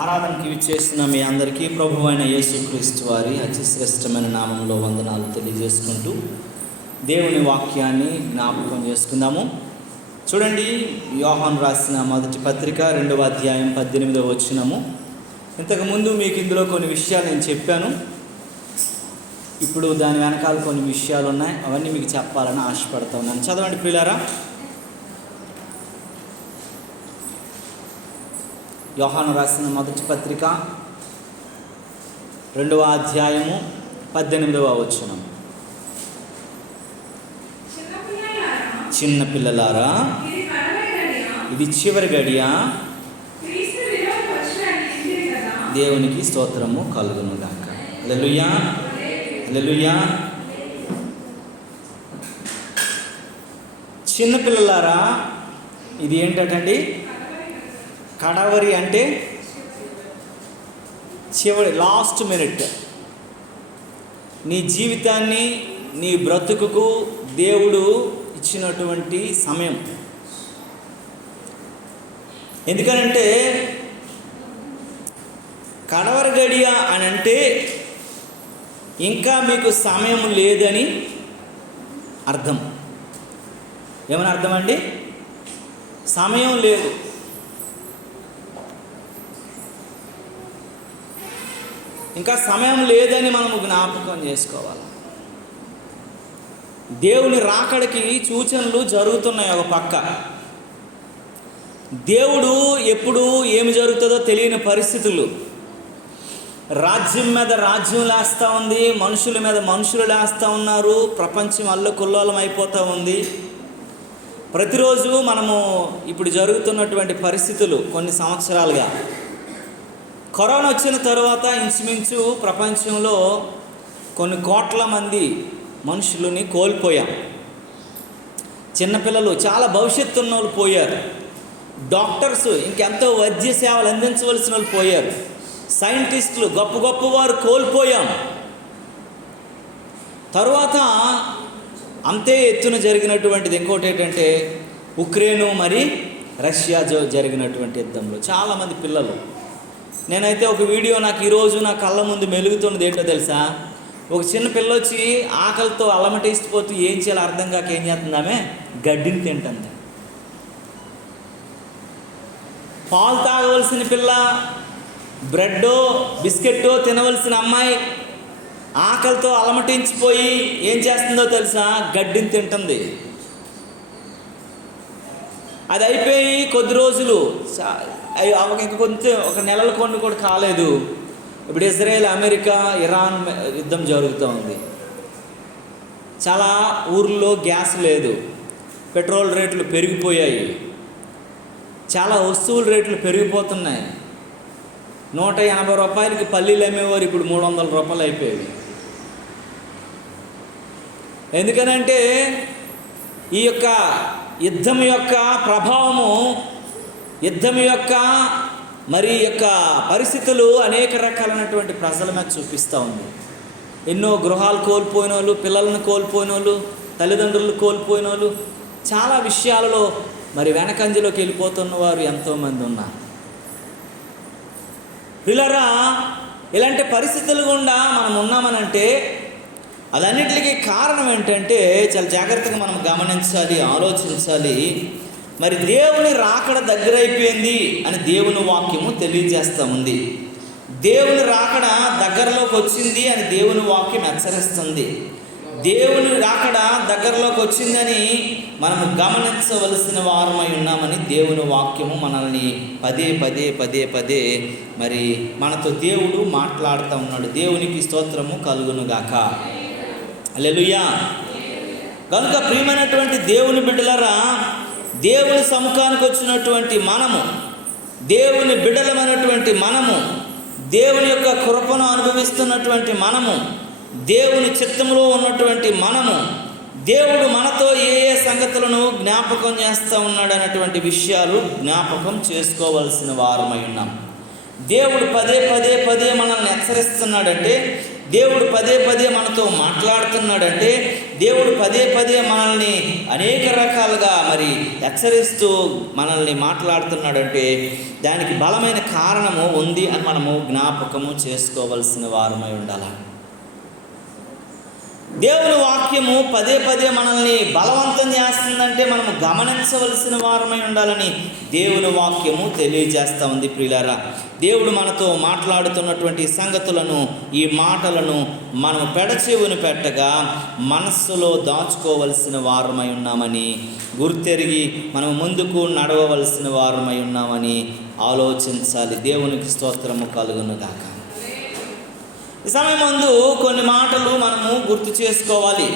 ఆరాధనకి విచ్చేస్తున్న మీ అందరికీ ప్రభువు అయిన యేసుక్రీస్తు వారి అతి శ్రేష్టమైన నామంలో వందనాలు తెలియజేసుకుంటూ దేవుని వాక్యాన్ని జ్ఞాపకం చేసుకుందాము. చూడండి, యోహాను రాసిన మొదటి పత్రిక 2వ అధ్యాయం 18వ వచనము. ఇంతకుముందు మీకు ఇందులో కొన్ని విషయాలు నేను చెప్పాను. ఇప్పుడు దాని వెనకాల కొన్ని విషయాలు ఉన్నాయి, అవన్నీ మీకు చెప్పాలని ఆశపడతా ఉన్నాను. చదవండి ప్రియులారా. యోహాను రాసిన మొదటి పత్రిక 2వ అధ్యాయము 18వ వచనం. చిన్న పిల్లలారా, ఇది చివరి గడియ, దేవునికి స్తోత్రము కలుగును గాక. హల్లెలూయా, హల్లెలూయా. చిన్న పిల్లలారా, ఇది ఏంటండి? కడవరి అంటే చివరి, లాస్ట్ మినిట్. నీ జీవితాన్ని, నీ బ్రతుకుకు దేవుడు ఇచ్చినటువంటి సమయం. ఎందుకనంటే కడవరి గడియ అని అంటే ఇంకా మీకు సమయం లేదని అర్థం. ఏమని అర్థం అండి? సమయం లేదు. ఇంకా సమయం లేదని మనము జ్ఞాపకం చేసుకోవాలి. దేవుని రాకడికి సూచనలు జరుగుతున్నాయి. ఒక పక్క దేవుడు ఎప్పుడు ఏమి జరుగుతుందో తెలియని పరిస్థితులు. రాజ్యం మీద రాజ్యం లేస్తూ ఉంది, మనుషుల మీద మనుషులు లేస్తూ ఉన్నారు, ప్రపంచం అల్లకల్లోలం అయిపోతూ ఉంది. ప్రతిరోజు మనము ఇప్పుడు జరుగుతున్నటువంటి పరిస్థితులు కొన్ని సంవత్సరాలుగా, కరోనా వచ్చిన తర్వాత ఇంచుమించు ప్రపంచంలో కొన్ని కోట్ల మంది మనుషులని కోల్పోయాం. చిన్నపిల్లలు, చాలా భవిష్యత్తు ఉన్న వాళ్ళు పోయారు. డాక్టర్స్, ఇంకెంతో వైద్య సేవలు అందించవలసిన వాళ్ళు పోయారు. సైంటిస్టులు, గొప్ప గొప్ప వారు కోల్పోయాం. తరువాత అంతే ఎత్తున జరిగినటువంటిది ఇంకోటి ఏంటంటే ఉక్రెయిన్ మరి రష్యా జరిగినటువంటి యుద్ధంలో చాలామంది పిల్లలు. నేనైతే ఒక వీడియో నాకు ఈరోజు నా కళ్ళ ముందు మెలుగుతున్నది ఏంటో తెలుసా? ఒక చిన్న పిల్ల వచ్చి ఆకలితో అలమటిసిపోతూ ఏం చేయాలో అర్థం కాక ఏం చేస్తుందామే? గడ్డిని తింటుంది. పాలు తాగవలసిన పిల్ల, బ్రెడ్డో బిస్కెట్టో తినవలసిన అమ్మాయి ఆకలితో అలమటించిపోయి ఏం చేస్తుందో తెలుసా? గడ్డిని తింటుంది. అది అయిపోయి కొద్ది రోజులు, ఇంక కొంచెం ఒక నెలల కొన్ని కూడా కాలేదు, ఇప్పుడు ఇజ్రాయెల్, అమెరికా, ఇరాన్ యుద్ధం జరుగుతూ ఉంది. చాలా ఊర్లో గ్యాస్ లేదు, పెట్రోల్ రేట్లు పెరిగిపోయాయి, చాలా వస్తువుల రేట్లు పెరిగిపోతున్నాయి. 180 రూపాయలకి పల్లీలు అమ్మేవారు ఇప్పుడు 300 రూపాయలు అయిపోయాయి. ఎందుకనంటే ఈ యొక్క యుద్ధం యొక్క ప్రభావము, యుద్ధం యొక్క పరిస్థితులు అనేక రకాలైనటువంటి ప్రజల మీద చూపిస్తూ ఉంది. ఎన్నో గృహాలు కోల్పోయిన వాళ్ళు, పిల్లలను కోల్పోయిన వాళ్ళు, తల్లిదండ్రులు కోల్పోయిన వాళ్ళు, చాలా విషయాలలో వెనకంజలోకి వెళ్ళిపోతున్న వారు ఎంతోమంది ఉన్నారు. పిల్లరా, ఇలాంటి పరిస్థితుల గుండా మనం ఉన్నామనంటే అదన్నిటికీ కారణం ఏంటంటే చాలా జాగ్రత్తగా మనం గమనించాలి, ఆలోచించాలి. దేవుని రాకడ దగ్గరైపోయింది అని దేవుని వాక్యము తెలియజేస్తూ ఉంది. దేవుని రాకడ దగ్గరలోకి వచ్చింది అని దేవుని వాక్యం హెచ్చరిస్తుంది. దేవుని రాకడ దగ్గరలోకి వచ్చిందని మనము గమనించవలసిన వారమై ఉన్నామని దేవుని వాక్యము మనల్ని పదే పదే పదే పదే మనతో దేవుడు మాట్లాడుతూ ఉన్నాడు. దేవునికి స్తోత్రము కలుగునుగాక. హల్లెలూయా. కనుక ప్రియమైనటువంటి దేవుని బిడ్డలారా, దేవుని సముఖానికి వచ్చినటువంటి మనము, దేవుని బిడ్డలమైనటువంటి మనము, దేవుని యొక్క కృపను అనుభవిస్తున్నటువంటి మనము, దేవుని చిత్తములో ఉన్నటువంటి మనము, దేవుడు మనతో ఏ ఏ సంగతులను జ్ఞాపకం చేస్తూ ఉన్నాడు అనేటువంటి విషయాలు జ్ఞాపకం చేసుకోవలసిన వారమై ఉన్నాం. దేవుడు పదే పదే పదే మనల్ని హెచ్చరిస్తున్నాడంటే దేవుడు పదే పదే మనతో మాట్లాడుతున్నాడంటే, దేవుడు పదే పదే మనల్ని అనేక రకాలుగా మరి హెచ్చరిస్తూ మనల్ని మాట్లాడుతున్నాడంటే దానికి బలమైన కారణము ఉంది అని మనము జ్ఞాపకము చేసుకోవలసిన వారమై ఉండాలి. దేవుని వాక్యము పదే పదే మనల్ని బలవంతం చేస్తుందంటే మనము గమనించవలసిన వారమై ఉండాలని దేవుని వాక్యము తెలియజేస్తూ ఉంది. ప్రియులారా, దేవుడు మనతో మాట్లాడుతున్నటువంటి సంగతులను, ఈ మాటలను మనము పెడచెవిని పెట్టగా మనస్సులో దాచుకోవలసిన వారమై ఉన్నామని గుర్తెరిగి మనం ముందుకు నడవవలసిన వారమై ఉన్నామని ఆలోచించాలి. దేవునికి స్తోత్రము కలుగునుగాక. ఈ సమయం ముందు కొన్ని మాటలు మనము గుర్తు చేసుకోవాలి.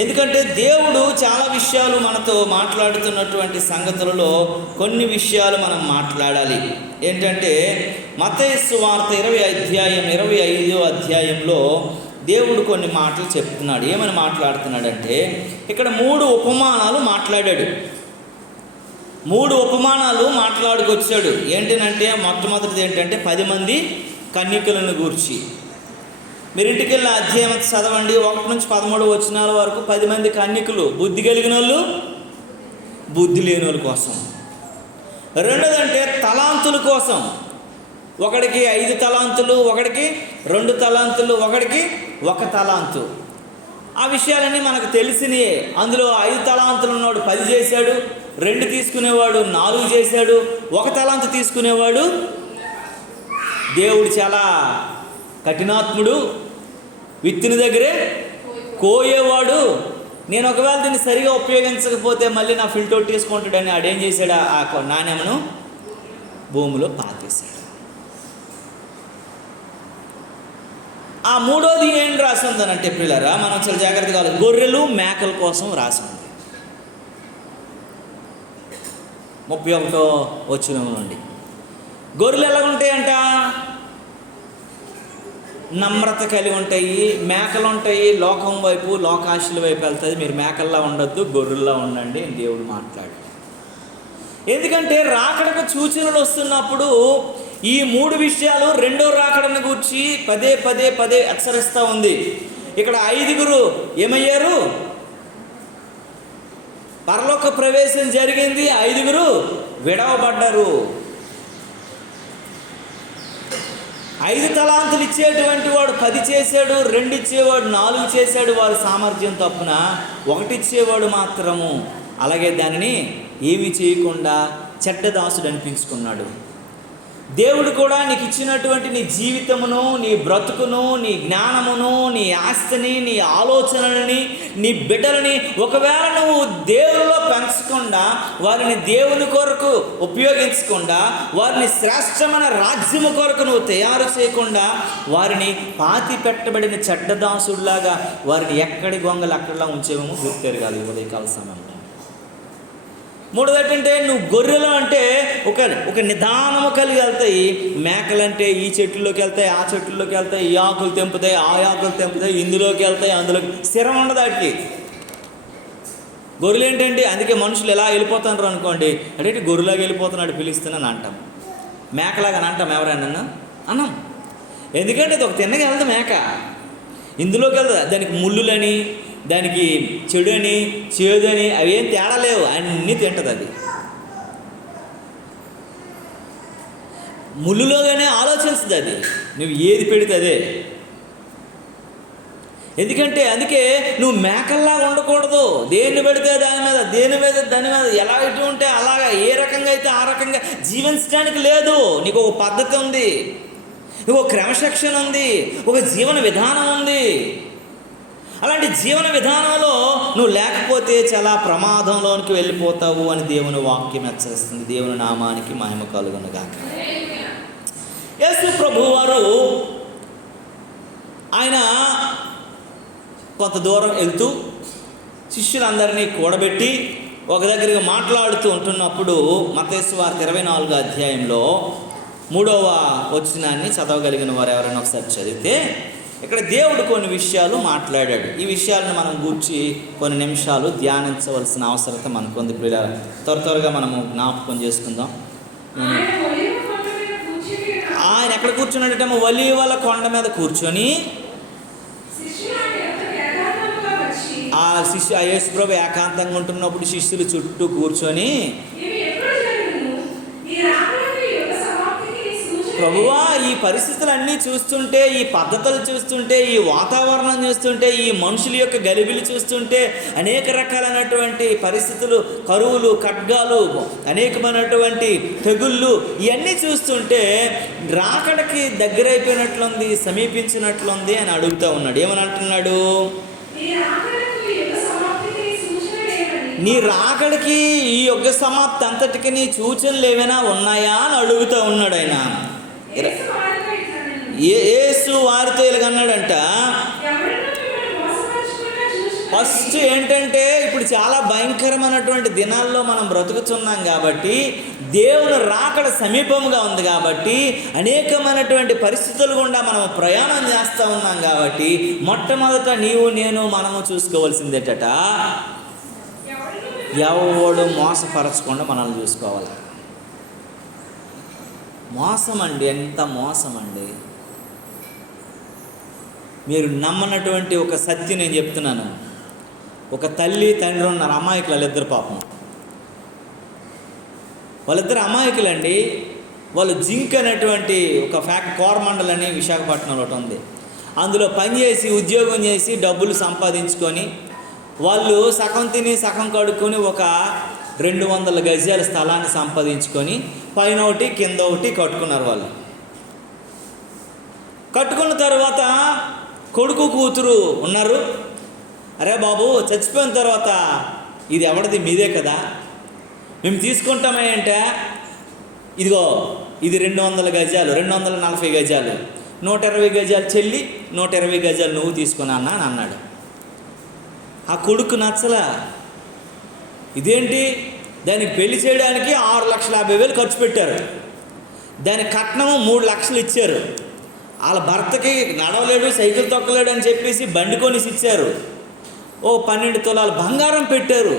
ఎందుకంటే దేవుడు చాలా విషయాలు మనతో మాట్లాడుతున్నటువంటి సంగతులలో కొన్ని విషయాలు మనం మాట్లాడాలి. ఏంటంటే మత్తయి సువార్త 25వ అధ్యాయంలో దేవుడు కొన్ని మాటలు చెప్తున్నాడు. ఏమని మాట్లాడుతున్నాడంటే, ఇక్కడ 3 ఉపమానాలు మాట్లాడాడు. 3 ఉపమానాలు మాట్లాడుకొచ్చాడు. ఏంటంటే మొట్టమొదటిది ఏంటంటే 10 మంది కన్యకలను గూర్చి. మీరు ఇంటికి వెళ్ళిన అధ్యాయం చదవండి, 1 నుంచి 13 వచనాల వరకు 10 మంది కన్యకులు, బుద్ధి కలిగిన వాళ్ళు, బుద్ధి లేని వాళ్ళ కోసం. రెండోదంటే తలాంతుల కోసం. ఒకడికి 5 తలాంతులు, ఒకడికి 2 తలాంతులు, ఒకడికి 1 తలాంతు. ఆ విషయాలన్నీ మనకు తెలిసినయే. అందులో 5 తలాంతులు ఉన్నవాడు 10 చేశాడు, 2 తీసుకునేవాడు 4 చేశాడు, 1 తలాంతు తీసుకునేవాడు దేవుడు చాలా కఠినాత్ముడు, విత్తిన దగ్గరే కోయేవాడు. నేను ఒకవేళ దీన్ని సరిగా ఉపయోగించకపోతే మళ్ళీ నా ఫిల్టర్ తీసుకుంటాడని ఆడేం చేశాడు, ఆ నాణ్యమును భూమిలో పాతేశాడు. ఆ మూడోది ఏం రాసి ఉందనంటే పిల్లరా, మనం చాలా జాగ్రత్తగా కావాలి. గొర్రెలు మేకల కోసం రాసి ఉంది. 31వ వచనం నుండి. గొర్రెలు ఎలా ఉంటాయంట? నమ్రత కలిగి ఉంటాయి. మేకలు ఉంటాయి లోకం వైపు, లోకాశల వైపు వెళ్తుంది. మీరు మేకల్లా ఉండొద్దు, గొర్రెల్లా ఉండండి అని దేవుడు మాట్లాడు. ఎందుకంటే రాకడకు సూచనలు వస్తున్నప్పుడు ఈ 3 విషయాలు రెండో రాకడను గూర్చి పదే పదే పదే హెచ్చరిస్తూ ఉంది. ఇక్కడ 5 ఏమయ్యారు? పరలోక ప్రవేశం జరిగింది. 5 విడవబడ్డారు. 5 తలాంతులు ఇచ్చేటువంటి వాడు 10 చేశాడు, 2 ఇచ్చేవాడు 4 చేశాడు. వారి సామర్థ్యం తప్పున 1 ఇచ్చేవాడు మాత్రము అలాగే దానిని ఏమీ చేయకుండా చెడ్డదాసుడు అనిపించుకున్నాడు. దేవుడు కూడా నీకు ఇచ్చినటువంటి నీ జీవితమును, నీ బ్రతుకును, నీ జ్ఞానమును, నీ ఆస్తిని, నీ ఆలోచనలని, నీ బిడ్డలని ఒకవేళ నువ్వు దేవునిలో పెంచకుండా, వారిని దేవుని కొరకు ఉపయోగించకుండా, వారిని శ్రేష్టమైన రాజ్యము కొరకు నువ్వు తయారు చేయకుండా, వారిని పాతి పెట్టబడిన చెడ్డదాసుడిలాగా వారిని ఎక్కడి గొంగలు అక్కడలా ఉంచేమో గుర్తెరగాలి ఉదయకాల సమయంలో. మూడోది ఏంటంటే, నువ్వు గొర్రెలు అంటే ఒక నిదానము కలిగి వెళ్తాయి. మేకలంటే ఈ చెట్లలోకి వెళ్తాయి, ఆ చెట్లలోకి వెళ్తాయి, ఈ ఆకులు తెంపుతాయి, ఆ ఆకులు తెంపుతాయి, ఇందులోకి వెళ్తాయి, అందులోకి స్థిరం ఉండదు వాటికి. గొర్రెలు ఏంటంటే, అందుకే మనుషులు ఎలా వెళ్ళిపోతున్నారు అనుకోండి, అంటే గొర్రెలాగా వెళ్ళిపోతున్నాడు పిలుస్తున్నాను అంటాం. మేకలాగా అంటాం ఎవరైనా అన్నాం. ఎందుకంటే అది ఒక తిన్నగా వెళ్తుంది మేక. ఇందులోకి వెళ్తుంది. దానికి ముళ్ళులని, దానికి చెడు అని, చేదు అని అవేం తేడా లేవు, అన్నీ తింటుంది. అది ముళ్ళులోగానే ఆలోచిస్తుంది. అది నువ్వు ఏది పెడితే అదే. ఎందుకంటే అందుకే నువ్వు మేకల్లా ఉండకూడదు. దేన్ని పెడితే దాని మీద, దేని మీద దాని మీద ఎలా ఇటు ఉంటే అలాగా, ఏ రకంగా అయితే ఆ రకంగా జీవించడానికి లేదు. నీకు ఒక పద్ధతి ఉంది, నీకు ఒక క్రమశిక్షణ ఉంది, ఒక జీవన విధానం ఉంది. అలాంటి జీవన విధానంలో నువ్వు లేకపోతే చాలా ప్రమాదంలోనికి వెళ్ళిపోతావు అని దేవుని వాక్యం హెచ్చరిస్తుంది. దేవుని నామానికి మహిమ కలుగునుగాక. యేసు ప్రభువారు ఆయన కొంత దూరం వెళ్తూ శిష్యులందరినీ కూడబెట్టి ఒక దగ్గరికి మాట్లాడుతూ ఉంటున్నప్పుడు మత్తయి సువార్త 24వ అధ్యాయంలో 3వ వచనాన్ని చదవగలిగిన వారు ఎవరైనా ఒకసారి చదివితే, ఇక్కడ దేవుడు కొన్ని విషయాలు మాట్లాడాడు. ఈ విషయాలను మనం గూర్చి కొన్ని నిమిషాలు ధ్యానించవలసిన అవసరత మనకు ఉంది. త్వరగా మనము జ్ఞాపకం చేసుకుందాం. ఆయన ఎక్కడ కూర్చున్నాడటేమో ఒలీవల కొండ మీద కూర్చొని ఆ యేసు ప్రభు ఏకాంతంగా ఉంటున్నప్పుడు శిష్యులు చుట్టూ కూర్చొని, ప్రభువా ఈ పరిస్థితులన్నీ చూస్తుంటే, ఈ పద్ధతులు చూస్తుంటే, ఈ వాతావరణం చూస్తుంటే, ఈ మనుషుల యొక్క గలిబిలి చూస్తుంటే, అనేక రకాలైనటువంటి పరిస్థితులు, కరువులు, ఖడ్గాలు, అనేకమైనటువంటి తెగుళ్ళు, ఇవన్నీ చూస్తుంటే రాకడకి దగ్గరైపోయినట్లుంది, సమీపించినట్లుంది అని అడుగుతూ ఉన్నాడు. ఏమని అంటున్నాడు? నీ రాకడికి ఈ యుగ సమాప్తి అంతటికి నీ సూచనలు ఏమైనా ఉన్నాయా అని అడుగుతూ ఉన్నాడు ఆయన. యేసు వారితో ఇలాగన్నాడంట. ఫస్ట్ ఏంటంటే, ఇప్పుడు చాలా భయంకరమైనటువంటి దినాల్లో మనం బ్రతుకుతున్నాం కాబట్టి, దేవుని రాకడ సమీపంగా ఉంది కాబట్టి, అనేకమైనటువంటి పరిస్థితులు గుండా మనం ప్రయాణం చేస్తూ ఉన్నాం కాబట్టి, మొట్టమొదట నీవు నేను మనము చూసుకోవాల్సిందేటట, ఎవడు మోసపరచకుండా మనల్ని చూసుకోవాలి. మోసం అండి, ఎంత మోసం అండి. మీరు నమ్మనటువంటి ఒక సత్యం నేను చెప్తున్నాను. ఒక తల్లి తండ్రి ఉన్నారు, అమాయకులు వాళ్ళిద్దరు. పాపం వాళ్ళిద్దరు అమాయకులండి. వాళ్ళు జింక్ అనేటువంటి ఒక కోరమండల్ అని విశాఖపట్నంలో ఒకటి ఉంది. అందులో పనిచేసి ఉద్యోగం చేసి డబ్బులు సంపాదించుకొని, వాళ్ళు సగం తిని సగం కడుక్కొని ఒక 200 గజాల స్థలాన్ని సంపాదించుకొని పైన ఒకటి కింద ఒకటి కట్టుకున్నారు. వాళ్ళు కట్టుకున్న తర్వాత కొడుకు కూతురు ఉన్నారు. అరే బాబు, చచ్చిపోయిన తర్వాత ఇది ఎవరిది? మీదే కదా, మేము తీసుకుంటామే అంటే, ఇదిగో ఇది 200 గజాలు, 240 గజాలు, 120 గజాలు చెల్లి, 120 గజాలు నువ్వు తీసుకున్నా అని అన్నాడు. ఆ కొడుకు నచ్చలా. ఇదేంటి? దానికి పెళ్లి చేయడానికి 6,50,000 ఖర్చు పెట్టారు. దాని కట్నము 3 లక్షలు ఇచ్చారు. వాళ్ళ భర్తకి నడవలేడు, సైకిల్ తొక్కలేడు అని చెప్పేసి బండి కొనిసి ఇచ్చారు. 12 తులాలు బంగారం పెట్టారు.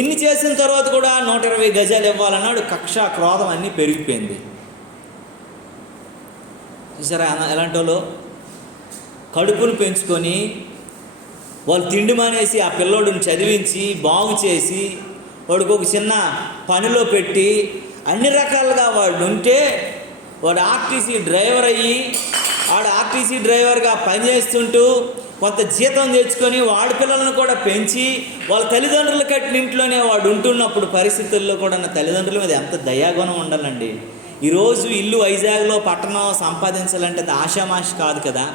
ఇన్ని చేసిన తర్వాత కూడా 120 గజాలు ఇవ్వాలన్నాడు. కక్ష, క్రోధం అన్నీ పెరిగిపోయింది. చూసారా ఎలాంటి వాళ్ళు? కడుపులు పెంచుకొని వాళ్ళు తిండి మానేసి ఆ పిల్లోడిని చదివించి బాగు చేసి వాడికి ఒక చిన్న పనిలో పెట్టి అన్ని రకాలుగా వాడు ఉంటే, వాడు ఆర్టీసీ డ్రైవర్ అయ్యి, వాడు ఆర్టీసీ డ్రైవర్గా పనిచేస్తుంటూ కొంత జీతం తెచ్చుకొని వాడి పిల్లలను కూడా పెంచి వాళ్ళ తల్లిదండ్రులు కట్టిన ఇంట్లోనే వాడు ఉంటున్నప్పుడు పరిస్థితుల్లో కూడా నా తల్లిదండ్రుల మీద ఎంత దయాగుణం ఉండాలండి. ఈరోజు ఇల్లు వైజాగ్లో పట్టణం సంపాదించాలంటే అది ఆషామాష కాదు కదా.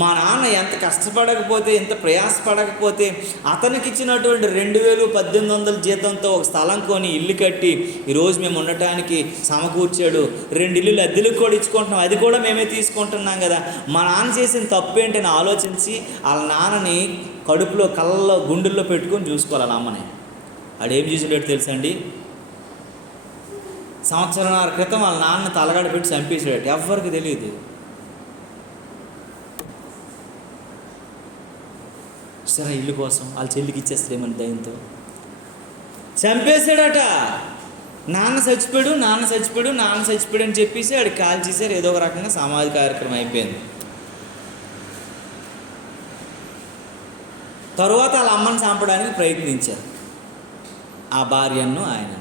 మా నాన్న ఎంత కష్టపడకపోతే, ఎంత ప్రయాసపడకపోతే, అతనికి ఇచ్చినటువంటి 2,000-1,800 జీతంతో ఒక స్థలం కొని ఇల్లు కట్టి ఈరోజు మేము ఉండటానికి సమకూర్చాడు. 2 ఇల్లులు అద్దెలకు కూడా ఇచ్చుకుంటున్నాం, అది కూడా మేమే తీసుకుంటున్నాం కదా. మా నాన్న చేసిన తప్పు ఏంటని ఆలోచించి వాళ్ళ నాన్నని కడుపులో, కళ్ళల్లో, గుండెల్లో పెట్టుకొని చూసుకోవాలి వాళ్ళ అమ్మని. ఆడేం చేసినట్టు తెలుసండి? సంవత్సరంన్నర క్రితం వాళ్ళ నాన్న తలగాడ పెట్టి చంపేసాడట. ఎవ్వరికి తెలియదు. సరే, ఇల్లు కోసం వాళ్ళ చెల్లికి ఇచ్చేస్తారేమని దయంతో చంపేశాడట. నాన్న చచ్చిపోయాడు అని చెప్పేసి ఆడికి కాల్ చేశారు. ఏదో ఒక రకంగా సమాధి కార్యక్రమం అయిపోయింది. తరువాత వాళ్ళ అమ్మని చంపడానికి ప్రయత్నించారు, ఆ భార్యను ఆయనను.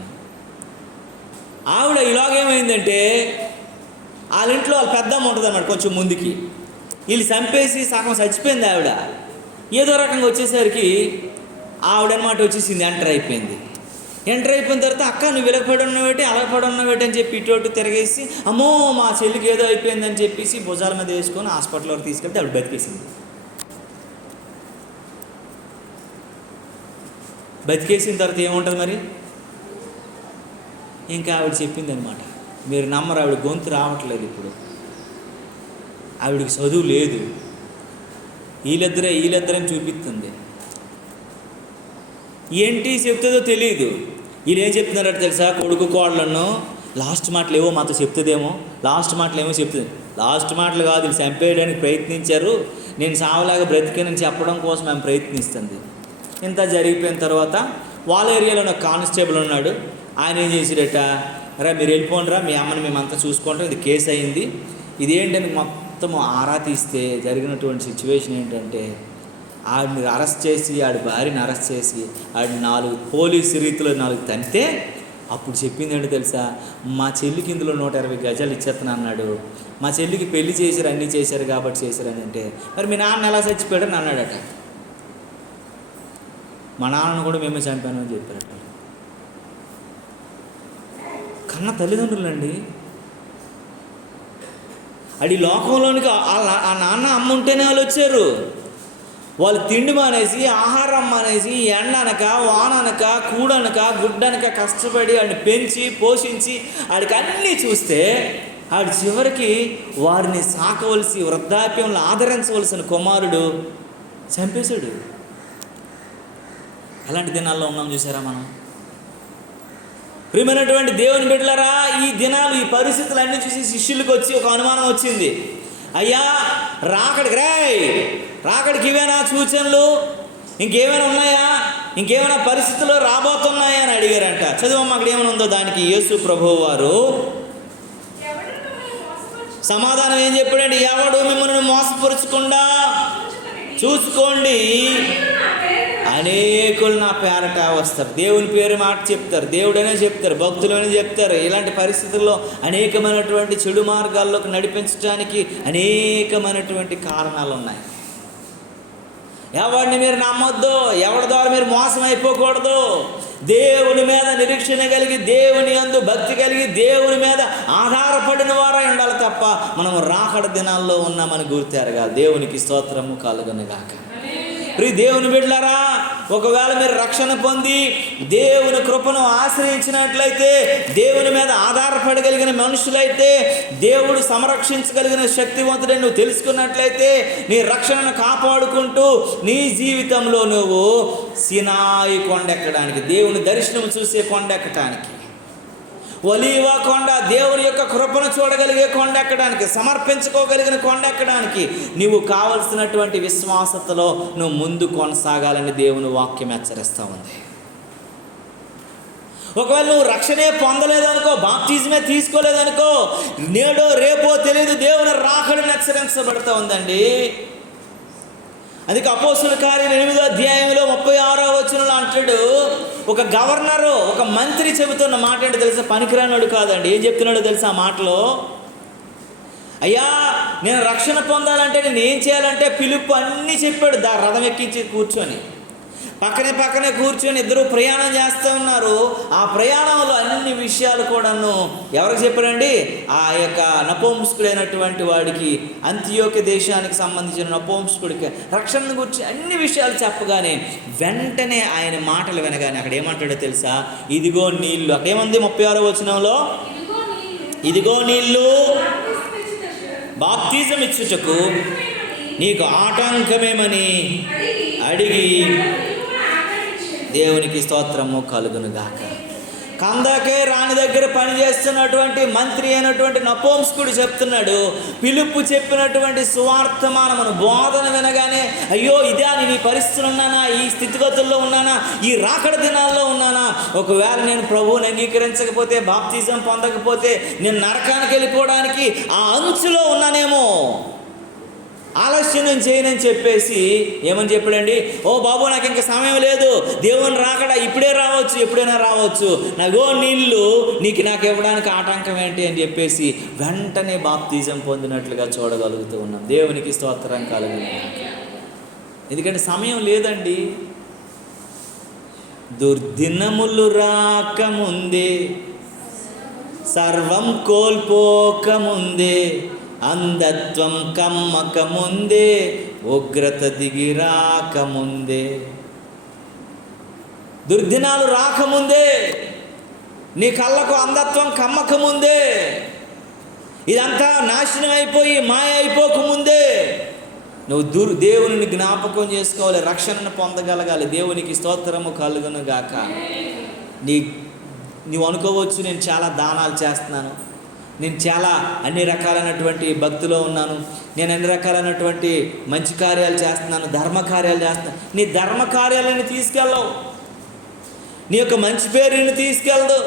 ఆవిడ ఇలాగేమైందంటే, వాళ్ళ ఇంట్లో వాళ్ళ పెద్దమ్మ ఉంటుంది అన్నమాట కొంచెం ముందుకి. వీళ్ళు చంపేసి సగం చచ్చిపోయింది ఆవిడ. ఏదో రకంగా వచ్చేసరికి ఆవిడనమాట వచ్చేసింది, ఎంటర్ అయిపోయింది. ఎంటర్ అయిపోయిన తర్వాత, అక్క నువ్వు ఇలాగపడి ఉన్నావేటి, అలాగపడి ఉన్నావేటి అని చెప్పి ఇటు తిరిగేసి, అమ్మో మా చెల్లికి ఏదో అయిపోయిందని చెప్పేసి భుజాల మీద వేసుకొని హాస్పిటల్ వరకు తీసుకెళ్తే ఆవిడ బతికేసింది. బతికేసిన తర్వాత ఏముంటుంది మరి? ఇంకా ఆవిడ చెప్పింది అనమాట. మీరు నమ్మరు, ఆవిడ గొంతు రావట్లేదు ఇప్పుడు. ఆవిడికి చదువు లేదు, వీళ్ళిద్దరని చూపిస్తుంది. ఏంటి చెప్తుందో తెలియదు. వీళ్ళు ఏం చెప్తున్నారట తెలుసా? కొడుకు కోడలను లాస్ట్ మాటలు ఏవో మాతో చెప్తుందేమో, లాస్ట్ మాటలు ఏమో చెప్తుంది. లాస్ట్ మాటలు కాదు, వీళ్ళు చంపేయడానికి ప్రయత్నించారు, నేను సావలాగా బ్రతికానని చెప్పడం కోసం మేము ప్రయత్నిస్తుంది. ఇంత జరిగిపోయిన తర్వాత వాళ్ళ ఏరియాలో ఒక కానిస్టేబుల్ ఉన్నాడు. ఆయన ఏం చేసిరట, రా మీరు వెళ్ళిపోండిరా, మీ అమ్మని మేమంతా చూసుకుంటాం, ఇది కేసు అయింది, ఇదేంటని మొత్తం ఆరా తీస్తే జరిగినటువంటి సిచ్యువేషన్ ఏంటంటే, ఆడిని అరెస్ట్ చేసి ఆడి భార్యని అరెస్ట్ చేసి ఆడిని 4 పోలీసు రీతిలో 4 తంతే అప్పుడు చెప్పింది ఏంటో తెలుసా, మా చెల్లికి ఇందులో 120 గజాలు ఇచ్చేస్తాను అన్నాడు. మా చెల్లికి పెళ్లి చేశారు, అన్నీ చేశారు కాబట్టి చేశారని అంటే, మరి మీ నాన్న ఎలా చచ్చిపోయాడని అన్నాడట. మా నాన్నను కూడా మేమే చంపాను అని చెప్పారట. కన్న తల్లిదండ్రులండి. అది లోకంలోనికి ఆ నాన్న అమ్మ ఉంటేనే వాళ్ళు వచ్చారు. వాళ్ళు తిండి మానేసి, ఆహారం మానేసి, ఎండనక వాననక కూడనక గుడ్డనక కష్టపడి ఆడిని పెంచి పోషించి ఆడికి అన్నీ చూస్తే ఆడి చివరికి వారిని సాకవలసి వృద్ధాప్యంలో ఆదరించవలసిన కుమారుడు చంపేశాడు. అలాంటి దినాల్లో ఉన్నాం చూసారా మనం. ప్రియమైనటువంటి దేవుని బిడ్డలారా, ఈ దినాలు ఈ పరిస్థితులు అన్నీ చూసి శిష్యులకు వచ్చి ఒక అనుమానం వచ్చింది. అయ్యా రాకడికి ఇవేనా సూచనలు, ఇంకేమైనా ఉన్నాయా, ఇంకేమైనా పరిస్థితుల్లో రాబోతున్నాయా అని అడిగారంట. చదువమ్మ అక్కడ ఏమైనా ఉందో దానికి యేసు ప్రభువు వారు సమాధానం ఏం చెప్పాడండి? ఎవడు మిమ్మల్ని మోసపరుచకుండా చూసుకోండి, అనేకులు నా పేరట వస్తారు. దేవుని పేరు మాట చెప్తారు, దేవుడనే చెప్తారు, భక్తులనే చెప్తారు. ఇలాంటి పరిస్థితుల్లో అనేకమైనటువంటి చెడు మార్గాల్లోకి నడిపించడానికి అనేకమైనటువంటి కారణాలు ఉన్నాయి. ఎవరిని మీరు నమ్మొద్దు, ఎవరి ద్వారా మీరు మోసం అయిపోకూడదు. దేవుని మీద నిరీక్షణ కలిగి, దేవుని యందు భక్తి కలిగి, దేవుని మీద ఆధారపడిన వారై ఉండాలి తప్ప మనం రాకడ దినాల్లో ఉన్నామని గుర్తెరగాలి. దేవునికి స్తోత్రము కలుగునుగాక. ప్రియ దేవుని బిడ్డలారా, ఒకవేళ మీరు రక్షణ పొంది దేవుని కృపను ఆశ్రయించినట్లయితే, దేవుని మీద ఆధారపడగలిగిన మనుషులైతే, దేవుడు సంరక్షించగలిగిన శక్తివంతుడని నువ్వు తెలుసుకున్నట్లయితే, నీ రక్షణను కాపాడుకుంటూ నీ జీవితంలో నువ్వు సినాయి కొండెక్కడానికి, దేవుని దర్శనం చూసే కొండెక్కడానికి, ఒలీవ కొండ, దేవుని యొక్క కృపను చూడగలిగే కొండ ఎక్కడానికి, సమర్పించుకోగలిగిన కొండ ఎక్కడానికి నీవు కావలసినటువంటి విశ్వాసతలో నువ్వు ముందు కొనసాగాలని దేవుని వాక్యం హెచ్చరిస్తూ ఉంది. ఒకవేళ నువ్వు రక్షణే పొందలేదనుకో, బాప్తిజమే తీసుకోలేదనుకో, నేడో రేపో తెలియదు, దేవుని రాకడని హెచ్చరించబడుతూ ఉందండి. అందుకే అపోస్తుల కార్యం 8వ అధ్యాయంలో 36వ వచనంలో అంటాడు, ఒక గవర్నరు, ఒక మంత్రి చెబుతున్న మాట ఏంటో తెలుసా, పనికిరానోడు కాదండి. ఏం చెప్తున్నాడో తెలుసా ఆ మాటలో? అయ్యా నేను రక్షణ పొందాలంటే నేను ఏం చేయాలంటే ఫిలిప్పు అన్నీ చెప్పాడు. రథం ఎక్కించి కూర్చొని పక్కనే కూర్చొని ఇద్దరు ప్రయాణం చేస్తూ ఉన్నారు. ఆ ప్రయాణంలో అన్ని విషయాలు కూడాను ఎవరికి చెప్పాడండి? ఆ యొక్క నపుంసకుడైనటువంటి వాడికి, అంతియోక్య దేశానికి సంబంధించిన నపుంసకుడికి రక్షణ గురించి అన్ని విషయాలు చెప్పగానే వెంటనే ఆయన మాటలు వినగానే అక్కడ ఏమంటాడో తెలుసా? ఇదిగో నీళ్ళు. అక్కడ ఏముంది 36వ వచనంలో? ఇదిగో నీళ్ళు బాప్తిజం ఇచ్చుటకు నీకు ఆటంకమేమని అడిగి, దేవునికి స్తోత్రము కలుగునుగాక. కందకే రాణి దగ్గర పనిచేస్తున్నటువంటి మంత్రి అయినటువంటి నపుంసకుడు చెప్తున్నాడు, పిలుపు చెప్పినటువంటి సువార్తమానమును బోధన వినగానే, అయ్యో ఇదే నేను ఈ పరిస్థితులు ఉన్నానా, ఈ స్థితిగతుల్లో ఉన్నానా, ఈ రాకడ దినాల్లో ఉన్నానా, ఒకవేళ నేను ప్రభువుని అంగీకరించకపోతే, బాప్తిజం పొందకపోతే నేను నరకానికి వెళ్ళిపోవడానికి ఆ అంచులో ఉన్నానేమో, ఆలస్యం నేను చేయనని చెప్పేసి ఏమని చెప్పాడండి? ఓ బాబు నాకు ఇంకా సమయం లేదు, దేవుని రాకడ ఇప్పుడే రావచ్చు, ఎప్పుడైనా రావచ్చు, నాగో నీళ్ళు నాకు ఇవ్వడానికి ఆటంకం ఏంటి అని చెప్పేసి వెంటనే బాప్తిజం పొందినట్లుగా చూడగలుగుతూ ఉన్నాం. దేవునికి స్తోత్రం కలుగుతుంది. ఎందుకంటే సమయం లేదండి. దుర్దినములు రాకముందే, సర్వం కోల్పోకముందే, అంధత్వం కమ్మకముందే, ఉగ్రత దిగి రాకముందే, దుర్దినాలు రాకముందే, నీ కళ్ళకు అంధత్వం కమ్మకముందే, ఇదంతా నాశనం అయిపోయి మాయ అయిపోకముందే నువ్వు దేవుని జ్ఞాపకం చేసుకోవాలి, రక్షణను పొందగలగాలి. దేవునికి స్తోత్రము కలుగును గాక. నీవు అనుకోవచ్చు, నేను చాలా దానాలు చేస్తున్నాను, నేను చాలా అన్ని రకాలైనటువంటి భక్తిలో ఉన్నాను, నేను అన్ని రకాలైనటువంటి మంచి కార్యాలు చేస్తున్నాను, ధర్మకార్యాలు చేస్తున్నాను. నీ ధర్మకార్యాలను తీసుకెళ్ళవు, నీ యొక్క మంచి పేరుని తీసుకెళ్ళదు,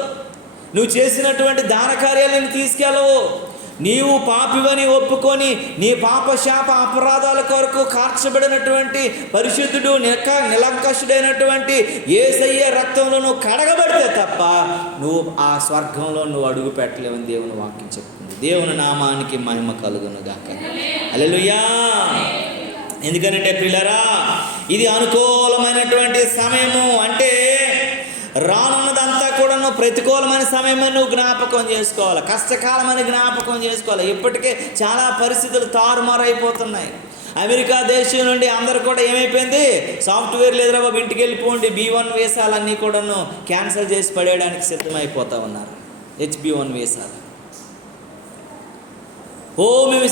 నువ్వు చేసినటువంటి దాన కార్యాలను తీసుకెళ్ళవు, నీవు పాపివని ఒప్పుకొని నీ పాప శాప అపరాధాల కొరకు కార్చబడినటువంటి పరిశుద్ధుడు నిలంకషుడైనటువంటి యేసయ్య రక్తంలో నువ్వు కడగబడితే తప్ప నువ్వు ఆ స్వర్గంలో నువ్వు అడుగు పెట్టలేవని దేవుని వాక్యం చెప్తుంది. దేవుని నామానికి మహిమ కలుగును గాక. హల్లెలూయా. ఎందుకనంటే ప్రియులారా, ఇది అనుకూలమైనటువంటి సమయము. అంటే రానున్నదంతా కూడా నువ్వు ప్రతికూలమైన సమయమే నువ్వు జ్ఞాపకం చేసుకోవాలి, కష్టకాలమని జ్ఞాపకం చేసుకోవాలి. ఇప్పటికే చాలా పరిస్థితులు తారుమారైపోతున్నాయి. అమెరికా దేశం నుండి అందరు కూడా ఏమైపోయింది, సాఫ్ట్వేర్ లేదురా బాబు ఇంటికి వెళ్ళిపోండి, B1 వీసాలన్నీ కూడాను క్యాన్సిల్ చేసి పడేయడానికి సిద్ధమైపోతూ ఉన్నారు. HB1 వీసాలు. మేము